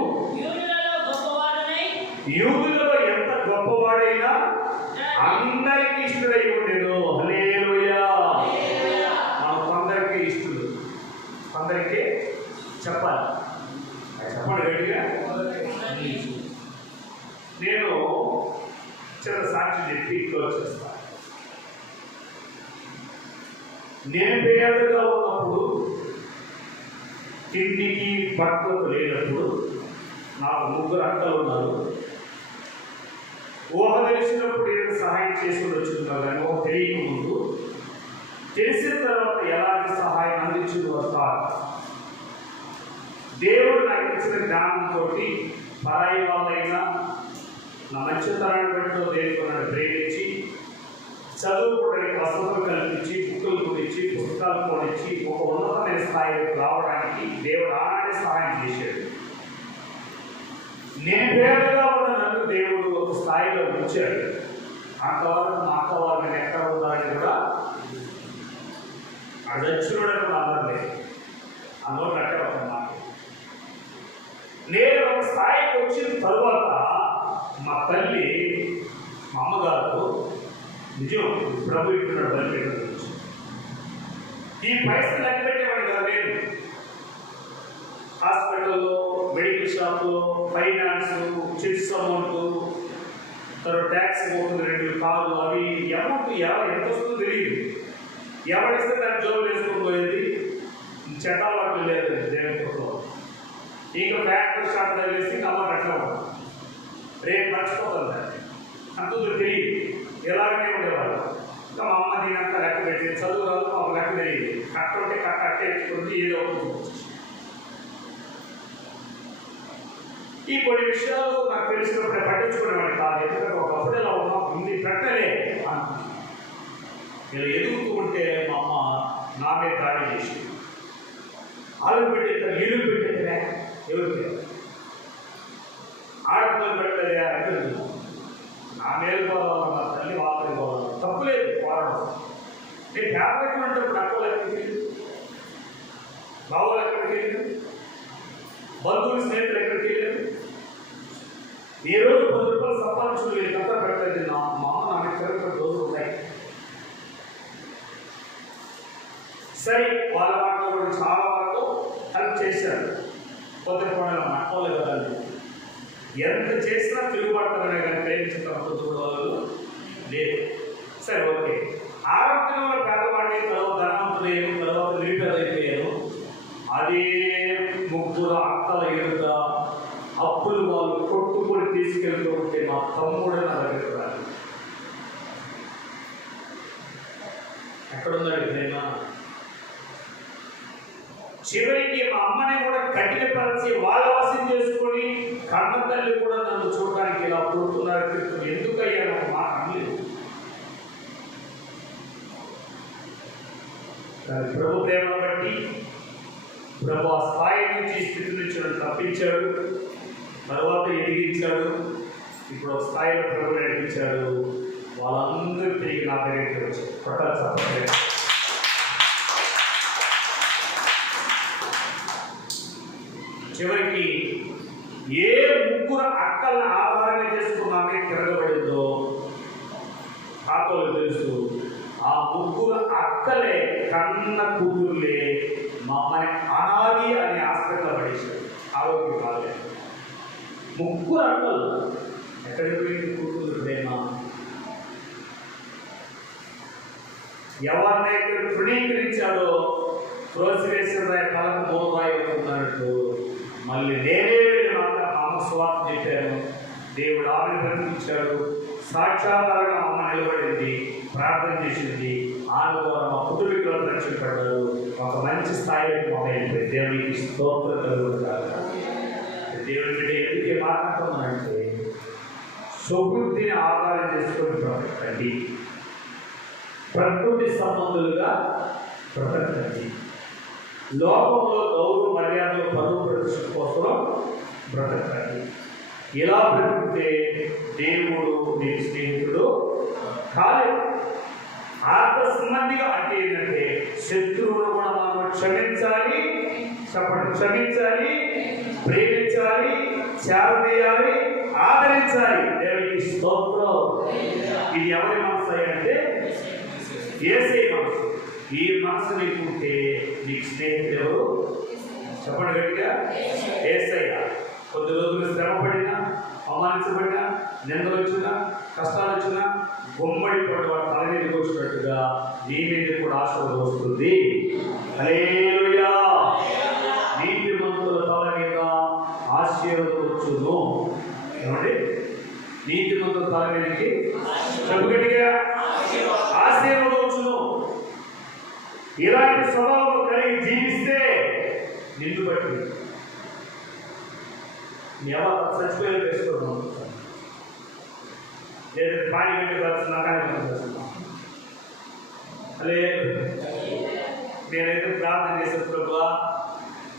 యూదులలో ఎంత గొప్పవాడైనా అందరికీ ఇష్టడై ఉండెను. హల్లెలూయా. మనం కొందరికి ఇష్టడు, కొందరికి చెప్పాలి. చెప్పండి గట్టిగా. నేను చిన్న సాక్షి చెప్పి క్లోజ్ చేస్తాను. నేను పేదగా ఉన్నప్పుడు, తిండికి బట్టలకు లేనప్పుడు, నాకు 3 అక్కలు ఉన్నారు. ఊహ తెలిసినప్పుడు ఏదో సహాయం చేసుకుని వచ్చిందో కానీ ఊహ తెలియక ముందు, తెలిసిన తర్వాత ఎలాంటి సహాయం అందించిందో కాదు. దేవుడు నాకు ఇచ్చిన జ్ఞానంతో పరాయి వాళ్ళైనా నా మంచితనాన్ని బట్టి దేవుడు ప్రేమించి చదువుకోవడానికి వసతులు కల్పించి, బుక్కులు కొనిచ్చి, పుస్తకాలు కొనిచ్చి ఒక ఉన్నతమైన స్థాయికి రావడానికి దేవుడు ఆనాడే సహాయం చేశాడు. నేను పేదగా ఉన్న నన్ను దేవుడు ఒక స్థాయిలో ఉంచాడు. అంతవరకు మా అక్క వాళ్ళని ఎక్కడ ఉండాలని కూడా అది చచ్చినోడని అనలేదు. అందులో కట్టే ఒక మాట. నేను ఒక స్థాయికి వచ్చిన తరువాత మా తల్లి, మా అమ్మగారు నిజం ప్రభు ఇట్టున్నాడు బలిపేట గురించి. ఈ పైసలు లెక్క పెట్టేవాడు కదా నేను. హాస్పిటల్లో, మెడికల్ షాప్లో, ఫైనాన్స్, చిట్స్ అమౌంట్, తర్వాత ట్యాక్స్ పోతుంది, 2 కార్లు, అవి అమౌంట్ ఎంత వస్తుందో తెలియదు. ఎవరిస్తే దాన్ని జోబులు వేసుకొని పోయేది. చెడ్డవాళ్ళు లేదు దేవుడిలో. ఇంకా ఫ్యాక్టరీ షాప్ తగిలేసి అమౌంట్ అట్లా ఉంటుంది. రేపు మర్చిపోతుంది దాన్ని. అంత తెలియదు. ఎలాగనే ఉండేవాళ్ళు. ఇంకా మా అమ్మ దీనంతా లెక్క పెట్టి చదువు రాదు, మాకు లెక్క తెలియదు. కట్ట ఉంటే కట్ట అట్టే ఎత్తుకుంది, ఏదో ఒకటి. ఈ కొన్ని విషయాలు నాకు తెలిసినప్పుడే పట్టించుకునేవాడిని కాదు. ఎందుకంటే ఒకప్పుడు ఇలా ఉన్నాం, ఉంది పెట్టలే అన్న. ఇలా ఎదుగుతూ ఉంటే మా అమ్మ నా మీద దాడి చేసి ఆలు పెట్టే ఇల్లు పెట్టేదిలే, ఎవరికి ఆడపిల్లలు పెట్టలేదే అంటే నా మీద పోవాలి, నా తల్లి వాళ్ళకి పోవాలి. తప్పులేదు పోవడం. నేను ఫ్యాబ్రిక్ అంటే అక్కలు ఎక్కడికి వెళ్ళి, బావులు ఎక్కడికి వెళ్ళి, బంధువులు స్నేహితులు ఎక్కడికి వెళ్ళారు. ఏ రోజు 10 రూపాయలు సంపాదించుకుని వీళ్ళకంతా పెట్టలేదు. మా అమ్మ నాకు తిరగడం రోజులు ఉన్నాయి. సరే, వాళ్ళ వాటిలో కూడా చాలా వరకు హెల్ప్ చేశారు. కొత్త కోణాలు నక్కలేదు కదా. ఎంత చేసినా తిరుగుబడతామనే కానీ ప్రేమించడంతో చూడవాళ్ళు లేదు. సరే, ఓకే. ఆరోగ్యంలో పేదవాడిని, తర్వాత ధనవంతులు, తర్వాత నిరుపేదైపోయాను. అదే 3 అక్కల ఎదుట అప్పులు వాళ్ళు కొట్టుకొని తీసుకెళ్తూ ఉంటే మా తమ్ముడే నా దగ్గర రాలి. ఎక్కడున్నాడు ప్రేమ? చివరికి మా అమ్మని కూడా కఠినపరిచి వాళ్ళ వశం చేసుకొని కన్న తల్లి కూడా నన్ను చూడడానికి ఇలా పుడుతున్నారు, తిరుగుతున్నారు. ఎందుకయ్యా ఒక మాట అనలేదు. ప్రభు ప్రేమను బట్టి ప్రభు ఆ స్థాయి నుంచి, స్థితి నుంచి నన్ను తప్పించాడు. తర్వాత ఎదిగించాడు. ఇప్పుడు ఒక స్థాయిలో ప్రభు నడిపించాడు. వాళ్ళందరూ తిరిగి నా దగ్గరికి వచ్చారు. ప్రకాశ్ చివరికి ఏ 3 అక్కలను ఆధారంగా చేసుకున్నామే తిరగబడిందో ఆతోలు తెలుసు. ఆ 3 అక్కలే కన్న కూతుర్లే మమ్మల్ని అనాది అనే హాస్పిటల్లో పడేశారు. ఆరోగ్యం కాలేదు. 3 అక్కలు ఎక్కడికి పోయింది కూతురు ప్రేమ? ఎవరినైతే తృణీకరించాడో ప్రోత్సహించిన కళకు మోదాయి అవుతున్నట్టు మళ్ళీ నేనే వెళ్ళి అమ్మ స్వార్థ చెప్పాను. దేవుడు ఆమెను బ్రతికించాడు. సాక్షాత్కారంగా అమ్మ నిలబడింది, ప్రార్థన చేసింది. ఆమె ద్వారా మా కుటుంబీకులను రక్షించబడ్డారు. ఒక మంచి స్థాయిలోకి మా వెళ్ళిపోయి దేవుడికి స్తోత్రం కలుగుతారు. దేవుడి బిడ్డ ఎందుకు మాట్లాడుతున్నానంటే, సుబుద్ధిని ఆధారం చేసుకొని బ్రతకండి, ప్రకృతి సంబంధులుగా బ్రతకండి, లోకంలో గౌరవ మర్యాదలు, పరువు ప్రతిష్ట కోసం బ్రతకండి. ఇలా బ్రతికితే దేవుడు నీ స్నేహితుడు కాలేదు. ఆత్మ సంబంధిగా అంటే ఏంటంటే శత్రువును కూడా మనం క్షమించాలి, చెప్పండి, క్షమించాలి, ప్రేమించాలి, చేరవేయాలి, ఆదరించాలి. దేవుడికి స్తోత్రం. ఇది ఎవరి మనసు అంటే యేసే మనసు. ఈ మనసు నీకుంటే నీకు స్నేహితుడు ఎవరు? చెప్పండి గట్టిగా, యేసయ్య. కొద్ది రోజులు శ్రమ పడినా, అవమానించబడినా, నిందలు వచ్చినా, కష్టాలు వచ్చినా గుమ్మడి పడి వాడు తల మీదకి వచ్చినట్టుగా నీ మీద కూడా ఆశీర్వాదం వస్తుంది. హల్లెలూయా. నీతిమంతుల తల మీద ఆశీర్వాదం వచ్చును. ఏమండి? నీతిమంతుల తల మీదకి చెప్పు గట్టిగా, ఆశీర్వాదం వచ్చును. ఇలాంటి స్వభావం కలిగి జీవిస్తే నిన్ను బట్టి ఎవరు చచ్చిపోయేది వేసుకోవడం లేదు. పాడి గంటే నరకానికి లేదు. నేనైతే ప్రార్థన చేసే ప్రభువా,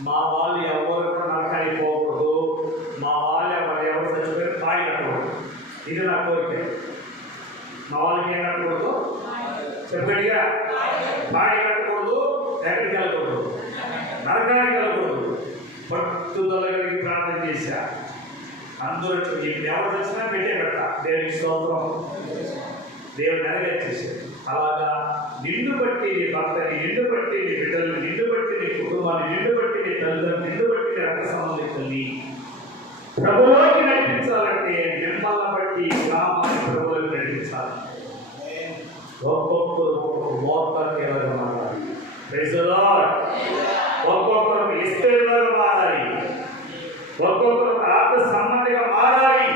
మా వాళ్ళు ఎవరు కూడా నరకానికి పోకూడదు, మా వాళ్ళు ఎవరు చచ్చిపోయి పాడి కట్టకూడదు. ఇది నా కోరిక. మా వాళ్ళకి ఏం కట్టకూడదు? చెప్పడిగా పాడి కట్టకూడదు, ఎక్కడికి వెళ్ళకూడదు, నరకానికి వెళ్ళకూడదు. పట్టుదల కలిగి ప్రార్థన చేశా. అందరూ ఇప్పుడు ఎవరు వచ్చినా పెట్టే పెట్ట దేవునికి స్తోత్రం. దేవుడు నెరవేర్చేశాడు. అలాగా నిన్ను బట్టి నీ భర్తని, నిన్ను బట్టి నీ బిడ్డలు, నిన్ను బట్టి నీ కుటుంబాన్ని, నిన్ను బట్టి నీ తల్లిదండ్రులు, నిన్ను బట్టి నీ రక్త సంబంధికుల్ని ప్రభువులోకి నడిపించాలంటే మిమ్మల్ని బట్టి గ్రామాన్ని ప్రభువులోకి నడిపించాలి. ఒక్కొక్కరు ఒక్కొక్క మోతాకి ఎలాగ మారాలి. Praise the Lord. ఒక్కొక్కరు ఎస్తేరులాగా మారాలి, ఒక్కొక్కరు ఆత్మ సంబంధిగా మారాలి.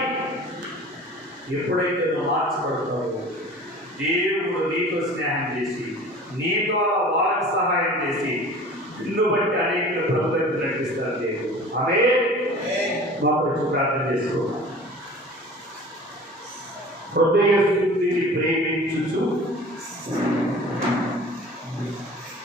ఎప్పుడైతే నువ్వు మార్చబడతావు, దేవుడు నీతో స్నేహం చేసి నీ ద్వారా వాళ్ళకి సహాయం చేసి నిన్ను బట్టి అనేక ప్రభుత్వం నడిపిస్తారు దేవుడు. అవే మాకు ప్రార్థన చేసుకున్నాం. హృదయ స్థితిని ప్రేమించుచు